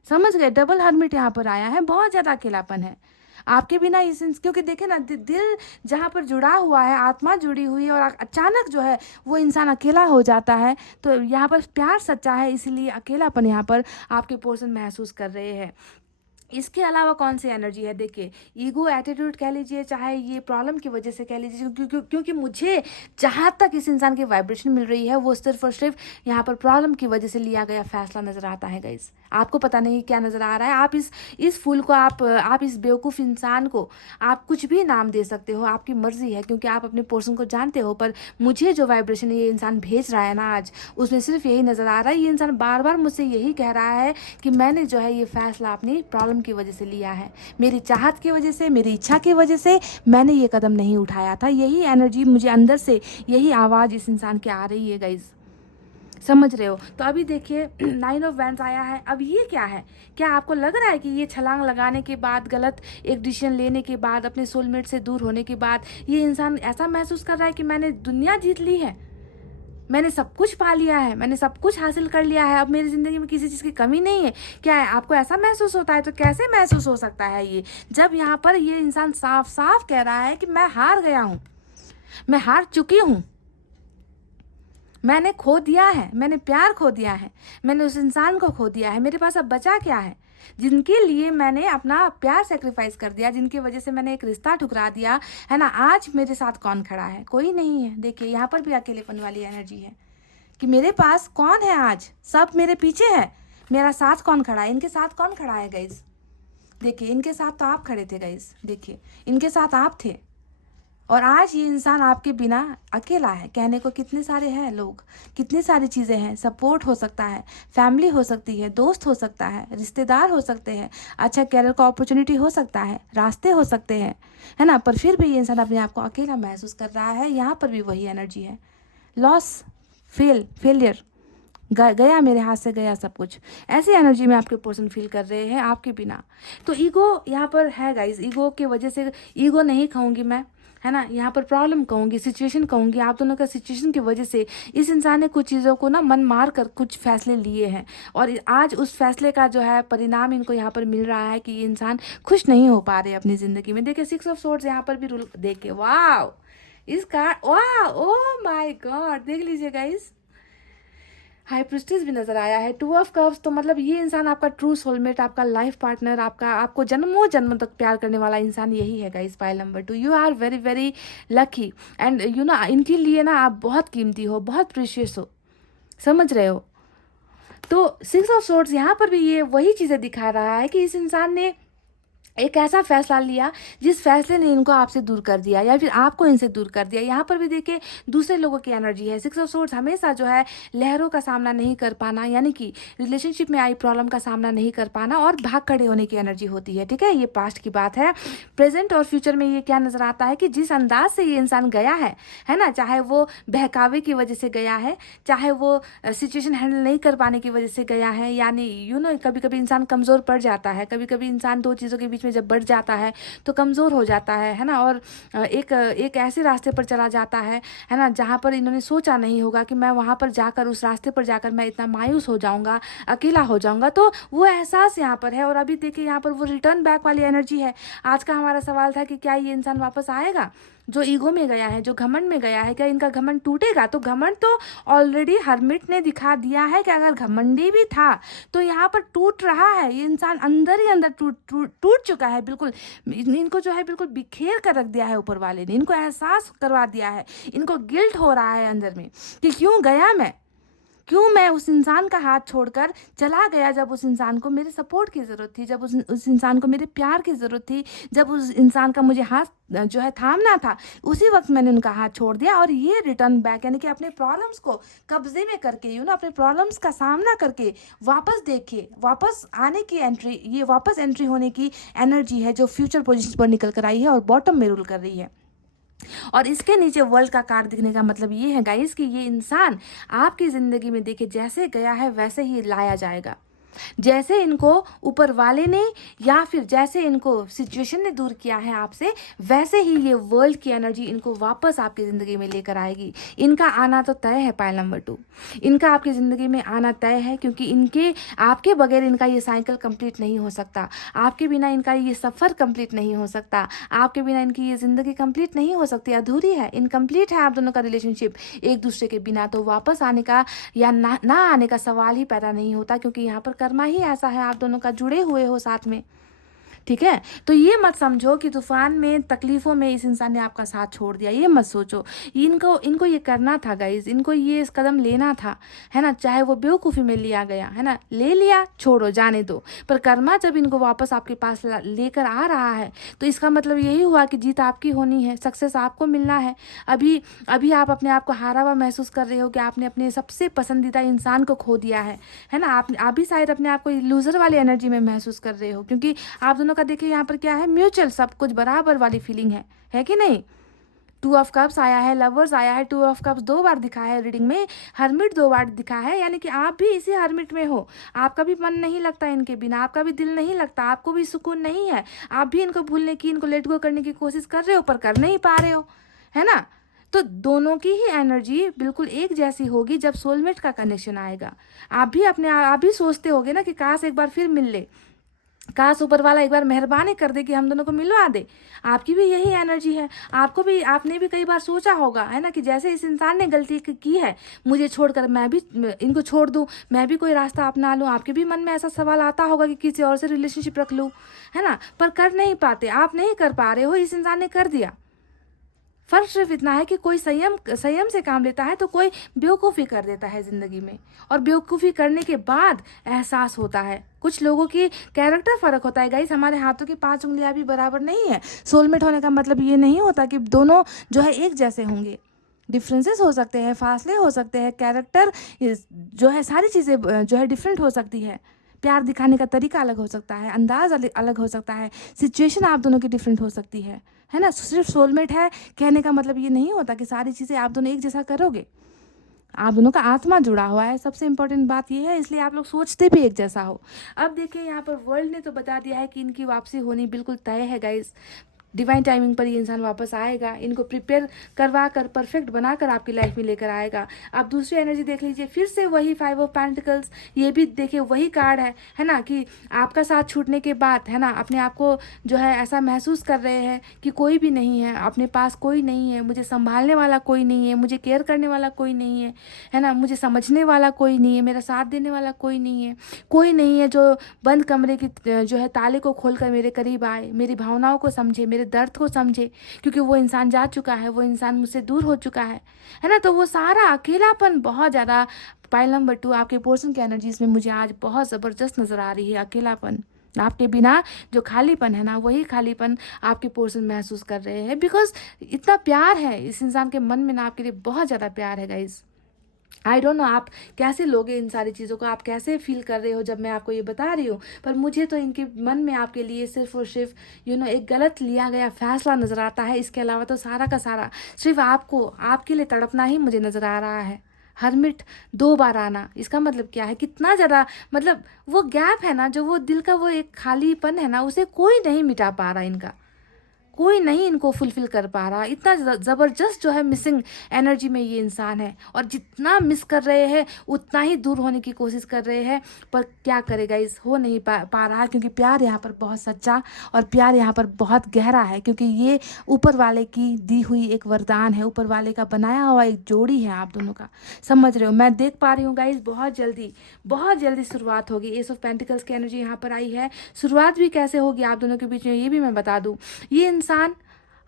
समझ गए, डबल हर्मिट यहाँ पर आया है, बहुत ज़्यादा अकेलापन है आपके बिना इस क्योंकि देखे ना, दिल जहाँ पर जुड़ा हुआ है, आत्मा जुड़ी हुई है, और अचानक जो है वो इंसान अकेला हो जाता है। तो यहाँ पर प्यार सच्चा है, इसलिए अकेलापन यहाँ पर आपके पोर्शन महसूस कर रहे हैं। इसके अलावा कौन सी एनर्जी है, देखिए, ईगो एटीट्यूड कह लीजिए, चाहे ये प्रॉब्लम की वजह से कह लीजिए, क्योंकि मुझे जहाँ तक इस इंसान की वाइब्रेशन मिल रही है, वो सिर्फ और सिर्फ यहाँ पर प्रॉब्लम की वजह से लिया गया फैसला नज़र आता है गाइस। आपको पता नहीं क्या नज़र आ रहा है। आप इस फूल को, आप इस बेवकूफ़ इंसान को आप कुछ भी नाम दे सकते हो, आपकी मर्जी है, क्योंकि आप अपने पोर्सन को जानते हो। पर मुझे जो वाइब्रेशन ये इंसान भेज रहा है ना आज, उसमें सिर्फ यही नज़र आ रहा है। ये इंसान बार बार मुझसे यही कह रहा है कि मैंने जो है ये फैसला अपनी प्रॉब्लम की वजह से लिया है, मेरी चाहत की वजह से, मेरी इच्छा की वजह से मैंने ये कदम नहीं उठाया था। यही एनर्जी मुझे अंदर से, यही आवाज़ इस इंसान की आ रही है गाइज, समझ रहे हो। तो अभी देखिए 9 ऑफ वैंड्स आया है। अब ये क्या है, क्या आपको लग रहा है कि ये छलांग लगाने के बाद, गलत एक डिसीजन लेने के बाद, अपने सोलमेट से दूर होने के बाद, ये इंसान ऐसा महसूस कर रहा है कि मैंने दुनिया जीत ली है, मैंने सब कुछ पा लिया है, मैंने सब कुछ हासिल कर लिया है, अब मेरी ज़िंदगी में किसी चीज़ की कमी नहीं है? क्या है, आपको ऐसा महसूस होता है? तो कैसे महसूस हो सकता है ये, जब यहाँ पर ये इंसान साफ साफ कह रहा है कि मैं हार गया हूँ, मैं हार चुकी हूँ। मैंने खो दिया है, मैंने प्यार खो दिया है, मैंने उस इंसान को खो दिया है, मेरे पास अब बचा क्या है? जिनके लिए मैंने अपना प्यार सेक्रीफाइस कर दिया, जिनकी वजह से मैंने एक रिश्ता ठुकरा दिया है ना, आज मेरे साथ कौन खड़ा है? कोई नहीं है। देखिए यहाँ पर भी अकेलेपन वाली एनर्जी है कि मेरे पास कौन है आज? सब मेरे पीछे है, मेरा साथ कौन खड़ा है? इनके साथ कौन खड़ा है गाइज? देखिए इनके साथ तो आप खड़े थे गाइज, देखिए इनके साथ आप थे, और आज ये इंसान आपके बिना अकेला है। कहने को कितने सारे हैं लोग, कितनी सारी चीज़ें हैं। सपोर्ट हो सकता है, फैमिली हो सकती है, दोस्त हो सकता है, रिश्तेदार हो सकते हैं, अच्छा कैरियर का अपॉर्चुनिटी हो सकता है, रास्ते हो सकते हैं, है ना, पर फिर भी ये इंसान अपने आप को अकेला महसूस कर रहा है। यहाँ पर भी वही एनर्जी है, लॉस, फेलियर, गया, मेरे हाथ से गया सब कुछ। ऐसी एनर्जी में आपके पर्सन फील कर रहे हैं आपके बिना। तो ईगो यहाँ पर है गाइज, ईगो की वजह से, ईगो नहीं कहूँगी मैं, है ना, यहाँ पर प्रॉब्लम कहूँगी, सिचुएशन कहूँगी। आप दोनों का सिचुएशन की वजह से इस इंसान ने कुछ चीज़ों को ना मन मार कर कुछ फैसले लिए हैं, और आज उस फैसले का जो है परिणाम इनको यहाँ पर मिल रहा है कि ये इंसान खुश नहीं हो पा रहे अपनी ज़िंदगी में। देखिए 6 ऑफ सोर्ड्स यहाँ पर भी रूल, देखिए वाह, इस कार्ड, वाह, ओह माय गॉड, देख लीजिए गाइस, हाई प्रिस्टेस भी नजर आया है, 2 ऑफ कप्स। तो मतलब ये इंसान आपका ट्रू सोलमेट, आपका लाइफ पार्टनर, आपको जन्मों जन्म तक प्यार करने वाला इंसान यही है guys. Pile number 2, you are very very lucky and you know, इनके लिए ना आप बहुत कीमती हो, बहुत प्रीशियस हो, समझ रहे हो। तो 6 ऑफ सोर्ड्स यहाँ पर भी ये वही चीज़ें दिखा रहा है कि इस इंसान ने एक ऐसा फैसला लिया जिस फैसले ने इनको आपसे दूर कर दिया, या फिर आपको इनसे दूर कर दिया। यहाँ पर भी देखिए दूसरे लोगों की एनर्जी है। 6 ऑफ सोर्ड्स हमेशा जो है लहरों का सामना नहीं कर पाना, यानी कि रिलेशनशिप में आई प्रॉब्लम का सामना नहीं कर पाना और भाग खड़े होने की एनर्जी होती है, ठीक है। ये पास्ट की बात है। प्रेजेंट और फ्यूचर में ये क्या नजर आता है कि जिस अंदाज से ये इंसान गया है ना, चाहे वो बहकावे की वजह से गया है, चाहे वो सिचुएशन हैंडल नहीं कर पाने की वजह से गया है, यानी कभी कभी इंसान कमज़ोर पड़ जाता है, कभी कभी इंसान दो चीज़ों के बीच में जब बढ़ जाता है तो कमज़ोर हो जाता है ना, और एक ऐसे रास्ते पर चला जाता है ना, जहाँ पर इन्होंने सोचा नहीं होगा कि मैं वहाँ पर जाकर, उस रास्ते पर जाकर मैं इतना मायूस हो जाऊँगा, अकेला हो जाऊँगा। तो वो एहसास यहाँ पर है। और अभी देखिए यहाँ पर वो रिटर्न बैक वाली एनर्जी है। आज का हमारा सवाल था कि क्या ये इंसान वापस आएगा जो ईगो में गया है, जो घमंड में गया है, क्या इनका घमंड टूटेगा? तो घमंड तो ऑलरेडी हर्मिट ने दिखा दिया है कि अगर घमंडी भी था तो यहाँ पर टूट रहा है। ये इंसान अंदर ही अंदर टूट चुका है बिल्कुल। इनको जो है बिल्कुल बिखेर कर रख दिया है ऊपर वाले ने, इनको एहसास करवा दिया है, इनको गिल्ट हो रहा है अंदर में कि क्यों गया मैं, क्यों मैं उस इंसान का हाथ छोड़कर चला गया जब उस इंसान को मेरे सपोर्ट की ज़रूरत थी, जब उस इंसान को मेरे प्यार की ज़रूरत थी, जब उस इंसान का मुझे हाथ जो है थामना था, उसी वक्त मैंने उनका हाथ छोड़ दिया। और ये रिटर्न बैक, यानी कि अपने प्रॉब्लम्स को कब्जे में करके अपने प्रॉब्लम्स का सामना करके वापस देखिए, वापस आने की एंट्री, ये वापस एंट्री होने की एनर्जी है जो फ्यूचर पोजीशन पर निकल कर आई है और बॉटम में रूल कर रही है। और इसके नीचे वर्ल्ड का कार्ड दिखने का मतलब ये है गाइस कि ये इंसान आपकी ज़िंदगी में देखिए जैसे गया है वैसे ही लाया जाएगा। जैसे इनको ऊपर वाले ने या फिर जैसे इनको सिचुएशन ने दूर किया है आपसे, वैसे ही ये वर्ल्ड की एनर्जी इनको वापस आपकी ज़िंदगी में लेकर आएगी। इनका आना तो तय है। पाइल नंबर 2, इनका आपकी ज़िंदगी में आना तय है, क्योंकि आपके बगैर इनका ये साइकिल कंप्लीट नहीं हो सकता, आपके बिना इनका ये सफ़र कंप्लीट नहीं हो सकता, आपके बिना इनकी ये ज़िंदगी कंप्लीट नहीं हो सकती, अधूरी है, इनकम्प्लीट है आप दोनों का रिलेशनशिप एक दूसरे के बिना। तो वापस आने का या ना आने का सवाल ही पैदा नहीं होता, क्योंकि यहाँ पर कर्मा ही ऐसा है, आप दोनों का जुड़े हुए हो साथ में, ठीक है। तो ये मत समझो कि तूफान में, तकलीफों में इस इंसान ने आपका साथ छोड़ दिया, ये मत सोचो। इनको ये करना था गाइज, इनको ये इस कदम लेना था, है ना, चाहे वो बेवकूफ़ी में लिया गया, है ना, ले लिया, छोड़ो, जाने दो। पर कर्मा जब इनको वापस आपके पास लेकर आ रहा है तो इसका मतलब यही हुआ कि जीत आपकी होनी है, सक्सेस आपको मिलना है। अभी आप अपने आप को हारा हुआ महसूस कर रहे हो कि आपने अपने सबसे पसंदीदा इंसान को खो दिया है ना। आप भी शायद अपने आप को लूज़र वाली एनर्जी में महसूस कर रहे हो, क्योंकि आप दोनों का देखिए यहाँ पर क्या है, म्यूचुअल, सब कुछ बराबर वाली फीलिंग है कि नहीं। 2 ऑफ कप्स आया है, लवर्स आया है, 2 ऑफ कप्स 2 बार दिखा है रीडिंग में, हर्मिट 2 बार दिखा है, यानी कि आप भी इसी हर्मिट में हो। आपका भी मन नहीं लगता इनके बिना, आपका भी दिल नहीं लगता, आपको भी सुकून नहीं है, आप भी इनको भूलने की, इनको लेट गो करने की कोशिश कर रहे हो पर कर नहीं पा रहे हो, है ना। तो दोनों की ही एनर्जी बिल्कुल एक जैसी होगी जब सोलमेट का कनेक्शन आएगा। आप भी सोचते होगे ना कि काश एक बार फिर मिल ले, काश ऊपर वाला एक बार मेहरबानी कर दे कि हम दोनों को मिलवा दे। आपकी भी यही एनर्जी है, आपको भी, आपने भी कई बार सोचा होगा है ना कि जैसे इस इंसान ने गलती की है मुझे छोड़कर, मैं भी इनको छोड़ दूं, मैं भी कोई रास्ता अपना लूं। आपके भी मन में ऐसा सवाल आता होगा कि किसी और से रिलेशनशिप रख लूं, है ना, पर कर नहीं पाते, आप नहीं कर पा रहे हो, इस इंसान ने कर दिया। फर्क सिर्फ इतना है कि कोई संयम से काम लेता है तो कोई बेवकूफ़ी कर देता है ज़िंदगी में, और बेवकूफ़ी करने के बाद एहसास होता है। कुछ लोगों की कैरेक्टर फ़र्क होता है गाइस, हमारे हाथों की 5 उंगलियां भी बराबर नहीं है। सोलमेट होने का मतलब ये नहीं होता कि दोनों जो है एक जैसे होंगे। डिफरेंसेस हो सकते हैं, फासले हो सकते हैं, कैरेक्टर जो है, सारी चीज़ें जो है डिफरेंट हो सकती है। प्यार दिखाने का तरीका अलग हो सकता है, अंदाज अलग हो सकता है, सिचुएशन आप दोनों की डिफरेंट हो सकती है ना। सिर्फ सोलमेट है कहने का मतलब ये नहीं होता कि सारी चीज़ें आप दोनों एक जैसा करोगे। आप दोनों का आत्मा जुड़ा हुआ है, सबसे इंपॉर्टेंट बात ये है, इसलिए आप लोग सोचते भी एक जैसा हो। अब देखिए यहाँ पर वर्ल्ड ने तो बता दिया है कि इनकी वापसी होनी बिल्कुल तय है गाइस। डिवाइन टाइमिंग पर ये इंसान वापस आएगा, इनको प्रिपेयर करवा कर, परफेक्ट बनाकर आपकी लाइफ में लेकर आएगा। आप दूसरी एनर्जी देख लीजिए, फिर से वही 5 ऑफ पेंटिकल्स, ये भी देखिए वही कार्ड है ना, कि आपका साथ छूटने के बाद है ना, अपने आप को जो है ऐसा महसूस कर रहे हैं कि कोई भी नहीं है, अपने पास कोई नहीं है, मुझे संभालने वाला कोई नहीं है, मुझे केयर करने वाला कोई नहीं है ना, मुझे समझने वाला कोई नहीं है, मेरा साथ देने वाला कोई नहीं है, कोई नहीं है जो बंद कमरे की जो है ताले को खोलकर मेरे करीब आए, मेरी भावनाओं को समझे, मेरे दर्द को समझे, क्योंकि वो इंसान जा चुका है, वो इंसान मुझसे दूर हो चुका है ना। तो वो सारा अकेलापन बहुत ज़्यादा, पाइल नंबर 2 आपके पोर्शन की एनर्जीज में मुझे आज बहुत ज़बरदस्त नज़र आ रही है। अकेलापन, आपके बिना जो खालीपन है ना, वही खालीपन आपके पोर्शन महसूस कर रहे हैं, बिकॉज इतना प्यार है इस इंसान के मन में ना, आपके लिए बहुत ज़्यादा प्यार है गाइज। आई डोंट नो आप कैसे लोगे इन सारी चीज़ों को, आप कैसे फील कर रहे हो जब मैं आपको ये बता रही हूँ, पर मुझे तो इनके मन में आपके लिए सिर्फ और सिर्फ एक गलत लिया गया फैसला नज़र आता है। इसके अलावा तो सारा का सारा सिर्फ आपको, आपके लिए तड़पना ही मुझे नज़र आ रहा है। हरमिट 2 बार आना, इसका मतलब क्या है, कितना ज़्यादा, मतलब वो गैप है ना, जो वो दिल का वो एक खालीपन है ना, उसे कोई नहीं मिटा पा रहा, इनका कोई नहीं इनको फुलफिल कर पा रहा। इतना ज़बरदस्त जो है मिसिंग एनर्जी में ये इंसान है, और जितना मिस कर रहे हैं उतना ही दूर होने की कोशिश कर रहे हैं, पर क्या करेगा, इस हो नहीं पा रहा, क्योंकि प्यार यहाँ पर बहुत सच्चा और प्यार यहाँ पर बहुत गहरा है, क्योंकि ये ऊपर वाले की दी हुई एक वरदान है, ऊपर वाले का बनाया हुआ एक जोड़ी है आप दोनों का। समझ रहे हो, मैं देख पा रही हूँ गाइज, बहुत जल्दी शुरुआत होगी। एस ऑफ पेंटिकल्स की एनर्जी यहाँ पर आई है। शुरुआत भी कैसे होगी आप दोनों के बीच में, ये भी मैं बता दूँ। ये इंसान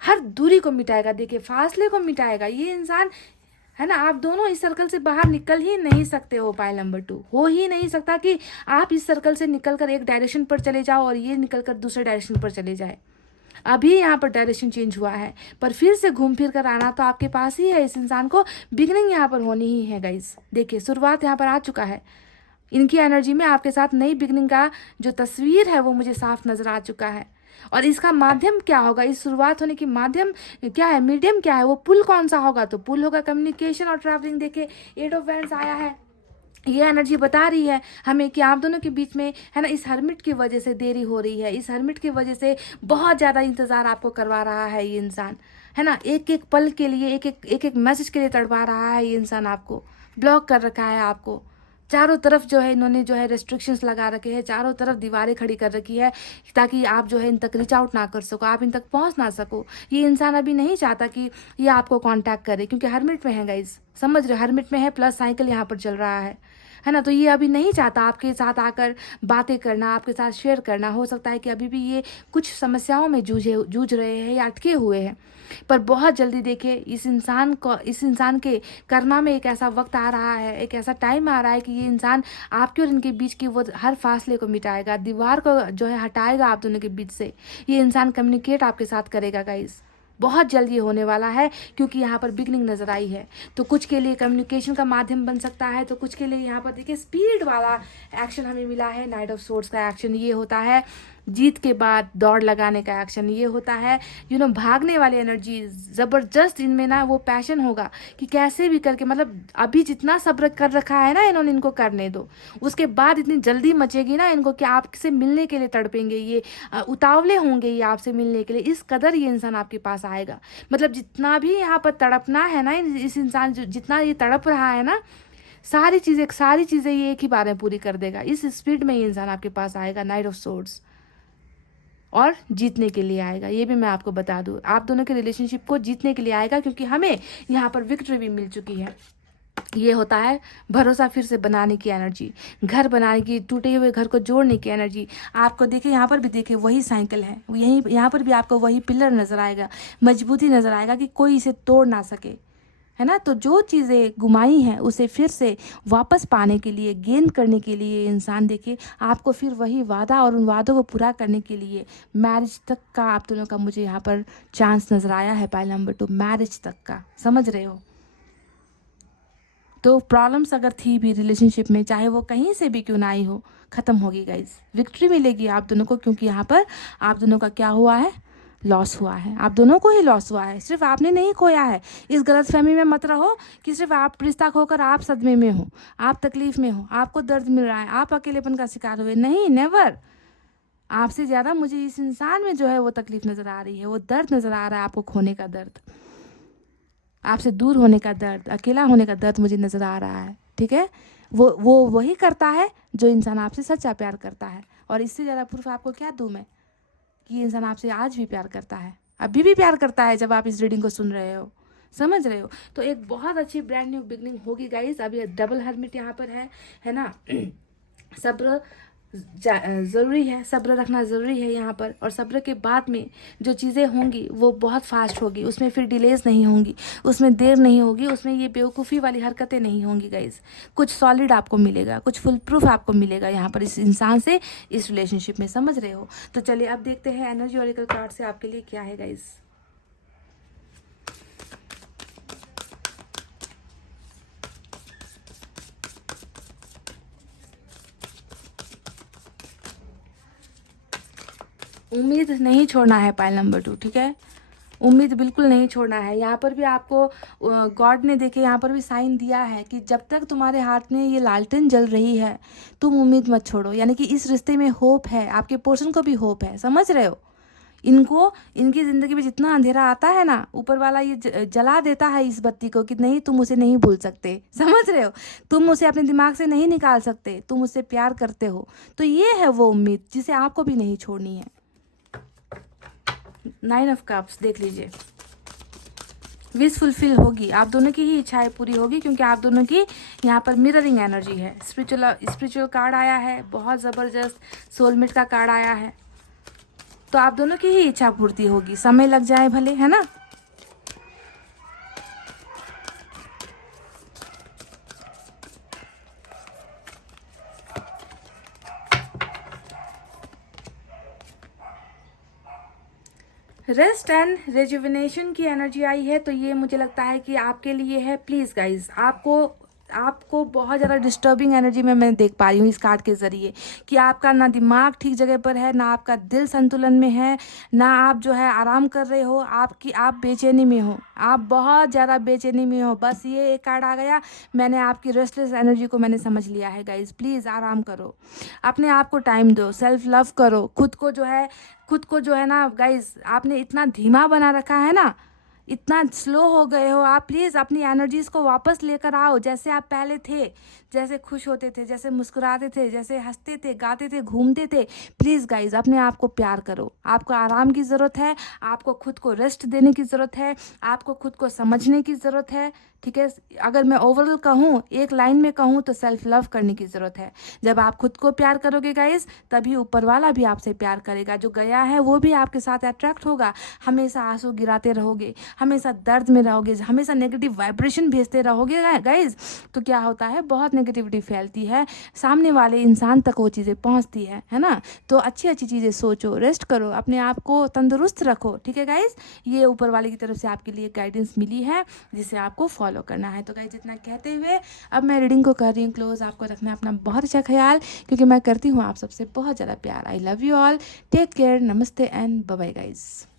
हर दूरी को मिटाएगा, देखिए फासले को मिटाएगा ये इंसान, है ना। आप दोनों इस सर्कल से बाहर निकल ही नहीं सकते हो, पाइल नंबर 2 हो ही नहीं सकता कि आप इस सर्कल से निकलकर एक डायरेक्शन पर चले जाओ और ये निकलकर दूसरे डायरेक्शन पर चले जाए। अभी यहाँ पर डायरेक्शन चेंज हुआ है, पर फिर से घूम फिर कर आना तो आपके पास ही है। इस इंसान को बिगनिंग यहाँ पर होनी ही है गाइस, देखिए शुरुआत यहाँ पर आ चुका है। इनकी एनर्जी में आपके साथ नई बिगनिंग का जो तस्वीर है वो मुझे साफ नजर आ चुका है। और इसका माध्यम क्या होगा, इस शुरुआत होने की माध्यम क्या है, मीडियम क्या है, वो पुल कौन सा होगा, तो पुल होगा कम्युनिकेशन और ट्रैवलिंग। देखिए 8 ऑफ वैंड्स आया है, ये एनर्जी बता रही है हमें कि आप दोनों के बीच में है ना, इस हर्मिट की वजह से देरी हो रही है, इस हर्मिट की वजह से बहुत ज़्यादा इंतज़ार आपको करवा रहा है ये इंसान, है ना। एक एक पल के लिए, एक एक मैसेज के लिए तड़पा रहा है ये इंसान, आपको ब्लॉक कर रखा है, आपको चारों तरफ जो है इन्होंने जो है रेस्ट्रिक्शंस लगा रखे हैं, चारों तरफ दीवारें खड़ी कर रखी है ताकि आप जो है इन तक रीच आउट ना कर सको, आप इन तक पहुंच ना सको। ये इंसान अभी नहीं चाहता कि ये आपको कांटेक्ट करे, क्योंकि हर्मिट में है गाइज, समझ रहे हो, हर्मिट में है, प्लस साइकिल यहाँ पर चल रहा है ना। तो ये अभी नहीं चाहता आपके साथ आकर बातें करना, आपके साथ शेयर करना। हो सकता है कि अभी भी ये कुछ समस्याओं में जूझ रहे हैं या अटके हुए हैं, पर बहुत जल्दी देखिए इस इंसान के कर्मा में एक ऐसा वक्त आ रहा है, एक ऐसा टाइम आ रहा है कि ये इंसान आपके और इनके बीच की वो हर फासले को मिटाएगा, दीवार को जो है हटाएगा आप दोनों के बीच से। ये इंसान कम्युनिकेट आपके साथ करेगा गाइस, बहुत जल्द ये होने वाला है, क्योंकि यहाँ पर बिगनिंग नजर आई है। तो कुछ के लिए कम्युनिकेशन का माध्यम बन सकता है, तो कुछ के लिए यहाँ पर देखिए स्पीड वाला एक्शन हमें मिला है। नाइट ऑफ सोर्ड्स का एक्शन ये होता है, जीत के बाद दौड़ लगाने का एक्शन ये होता है, भागने वाली एनर्जी ज़बरदस्त इनमें ना, वो पैशन होगा कि कैसे भी करके, मतलब अभी जितना सब्र कर रखा है ना इन्होंने, इनको करने दो, उसके बाद इतनी जल्दी मचेगी ना इनको कि आपसे मिलने के लिए तड़पेंगे ये, उतावले होंगे ये आपसे मिलने के लिए, इस कदर ये इंसान आपके पास आएगा। मतलब जितना भी यहाँ पर तड़पना है ना, इस इंसान जितना ये तड़प रहा है ना, सारी चीज़ें ये एक ही बार में पूरी कर देगा। इस स्पीड में ये इंसान आपके पास आएगा, नाइट ऑफ सोर्ड्स। और जीतने के लिए आएगा। ये भी मैं आपको बता दूँ, आप दोनों के रिलेशनशिप को जीतने के लिए आएगा, क्योंकि हमें यहाँ पर विक्ट्री भी मिल चुकी है। ये होता है भरोसा फिर से बनाने की एनर्जी, घर बनाने की, टूटे हुए घर को जोड़ने की एनर्जी। आपको देखिए यहाँ पर भी देखिए वही साइकिल है, यहीं यहाँ पर भी आपको वही पिलर नज़र आएगा, मजबूती नज़र आएगा कि कोई इसे तोड़ ना सके, है ना। तो जो चीज़ें गुमाई हैं उसे फिर से वापस पाने के लिए, गेन करने के लिए इंसान देखिए आपको फिर वही वादा और उन वादों को पूरा करने के लिए मैरिज तक का आप दोनों का मुझे यहाँ पर चांस नज़र आया है। पाइल नंबर 2, मैरिज तक का, समझ रहे हो। तो प्रॉब्लम्स अगर थी भी रिलेशनशिप में, चाहे वो कहीं से भी क्यों ना आई हो, ख़त्म होगी गाइज। विक्ट्री मिलेगी आप दोनों को, क्योंकि यहाँ पर आप दोनों का क्या हुआ है, लॉस हुआ है। आप दोनों को ही लॉस हुआ है, सिर्फ आपने नहीं खोया है। इस गलतफहमी में मत रहो कि सिर्फ आप रिश्ता खोकर आप सदमे में हो, आप तकलीफ में हो, आपको दर्द मिल रहा है, आप अकेलेपन का शिकार हुए। नहीं, नेवर। आपसे ज़्यादा मुझे इस इंसान में जो है वो तकलीफ नज़र आ रही है, वो दर्द नज़र आ रहा है, आपको खोने का दर्द, आपसे दूर होने का दर्द, अकेला होने का दर्द मुझे नज़र आ रहा है। ठीक है, वो वही करता है जो इंसान आपसे सच्चा प्यार करता है। और इससे ज़्यादा प्रूफ आपको क्या दूँ मैं कि ये इंसान आपसे आज भी प्यार करता है, अभी भी प्यार करता है जब आप इस रीडिंग को सुन रहे हो, समझ रहे हो। तो एक बहुत अच्छी ब्रांड न्यू बिगनिंग होगी गाइस। अभी डबल हर्मिट यहाँ पर है ना। सब्र ज़रूरी है, सब्र रखना ज़रूरी है यहाँ पर। और सब्र के बाद में जो चीज़ें होंगी वो बहुत फास्ट होगी, उसमें फिर डिलेज नहीं होंगी, उसमें देर नहीं होगी, उसमें ये बेवकूफ़ी वाली हरकतें नहीं होंगी गाइज। कुछ सॉलिड आपको मिलेगा, कुछ फुल प्रूफ आपको मिलेगा यहाँ पर इस इंसान से, इस रिलेशनशिप में, समझ रहे हो। तो चलिए अब देखते हैं एनर्जी ऑरेकल कार्ड से आपके लिए क्या है गाइज। उम्मीद नहीं छोड़ना है पाइल नंबर 2, ठीक है। उम्मीद बिल्कुल नहीं छोड़ना है। यहाँ पर भी आपको गॉड ने देखे यहाँ पर भी साइन दिया है कि जब तक तुम्हारे हाथ में ये लालटेन जल रही है तुम उम्मीद मत छोड़ो। यानी कि इस रिश्ते में होप है, आपके पोर्शन को भी होप है, समझ रहे हो। इनको, इनकी ज़िंदगी में जितना अंधेरा आता है ना, ऊपर वाला ये जला देता है इस बत्ती को कि नहीं, तुम उसे नहीं भूल सकते, समझ रहे हो। तुम उसे अपने दिमाग से नहीं निकाल सकते, तुम उससे प्यार करते हो। तो ये है वो उम्मीद जिसे आपको भी नहीं छोड़नी है। 9 ऑफ कप्स देख लीजिए, विश फुलफिल होगी, आप दोनों की ही इच्छाएं पूरी होगी, क्योंकि आप दोनों की यहाँ पर मिररिंग एनर्जी है। स्पिरिचुअल कार्ड आया है, बहुत ज़बरदस्त सोलमेट का कार्ड आया है। तो आप दोनों की ही इच्छा पूर्ति होगी, समय लग जाए भले, है ना। रेस्ट एंड रेजुविनेशन की एनर्जी आई है, तो ये मुझे लगता है कि आपके लिए है। प्लीज़ गाइज, आपको बहुत ज़्यादा डिस्टर्बिंग एनर्जी में मैं देख पा रही हूँ इस कार्ड के ज़रिए, कि आपका ना दिमाग ठीक जगह पर है, ना आपका दिल संतुलन में है, ना आप जो है आराम कर रहे हो, आप बेचैनी में हो, आप बहुत ज़्यादा बेचैनी में हो। बस ये एक कार्ड आ गया, मैंने आपकी रेस्टलेस एनर्जी को मैंने समझ लिया है गाइज। प्लीज़ आराम करो, अपने आप को टाइम दो, सेल्फ लव करो, खुद को जो है ना गाइज, आपने इतना धीमा बना रखा है ना, इतना स्लो हो गए हो आप। प्लीज़ अपनी एनर्जीज़ को वापस लेकर आओ, जैसे आप पहले थे, जैसे खुश होते थे, जैसे मुस्कुराते थे, जैसे हंसते थे, गाते थे, घूमते थे। प्लीज़ गाइज, अपने आप को प्यार करो। आपको आराम की ज़रूरत है, आपको खुद को रेस्ट देने की ज़रूरत है, आपको खुद को समझने की ज़रूरत है, ठीक है। अगर मैं ओवरऑल कहूँ, एक लाइन में कहूँ, तो सेल्फ लव करने की ज़रूरत है। जब आप खुद को प्यार करोगे गाइज, तभी ऊपर वाला भी आपसे प्यार करेगा। जो गया है वो भी आपके साथ अट्रैक्ट होगा। हमेशा आंसू गिराते रहोगे, हमेशा दर्द में रहोगे, हमेशा नेगेटिव वाइब्रेशन भेजते रहोगे गाइज, तो क्या होता है, बहुत नेगेटिविटी फैलती है, सामने वाले इंसान तक वो चीज़ें पहुंचती है ना। तो अच्छी अच्छी चीज़ें सोचो, रेस्ट करो, अपने आप को तंदुरुस्त रखो, ठीक है गाइज। ये ऊपर वाले की तरफ से आपके लिए गाइडेंस मिली है, जिसे आपको फॉलो करना है। तो गाइज, जितना कहते हुए अब मैं रीडिंग को कर रही हूँ क्लोज। आपको रखना है अपना बहुत अच्छा ख्याल, क्योंकि मैं करती हूँ आप सबसे बहुत ज़्यादा प्यार। I love you all, take care, नमस्ते एंड बाय बाय गाइज।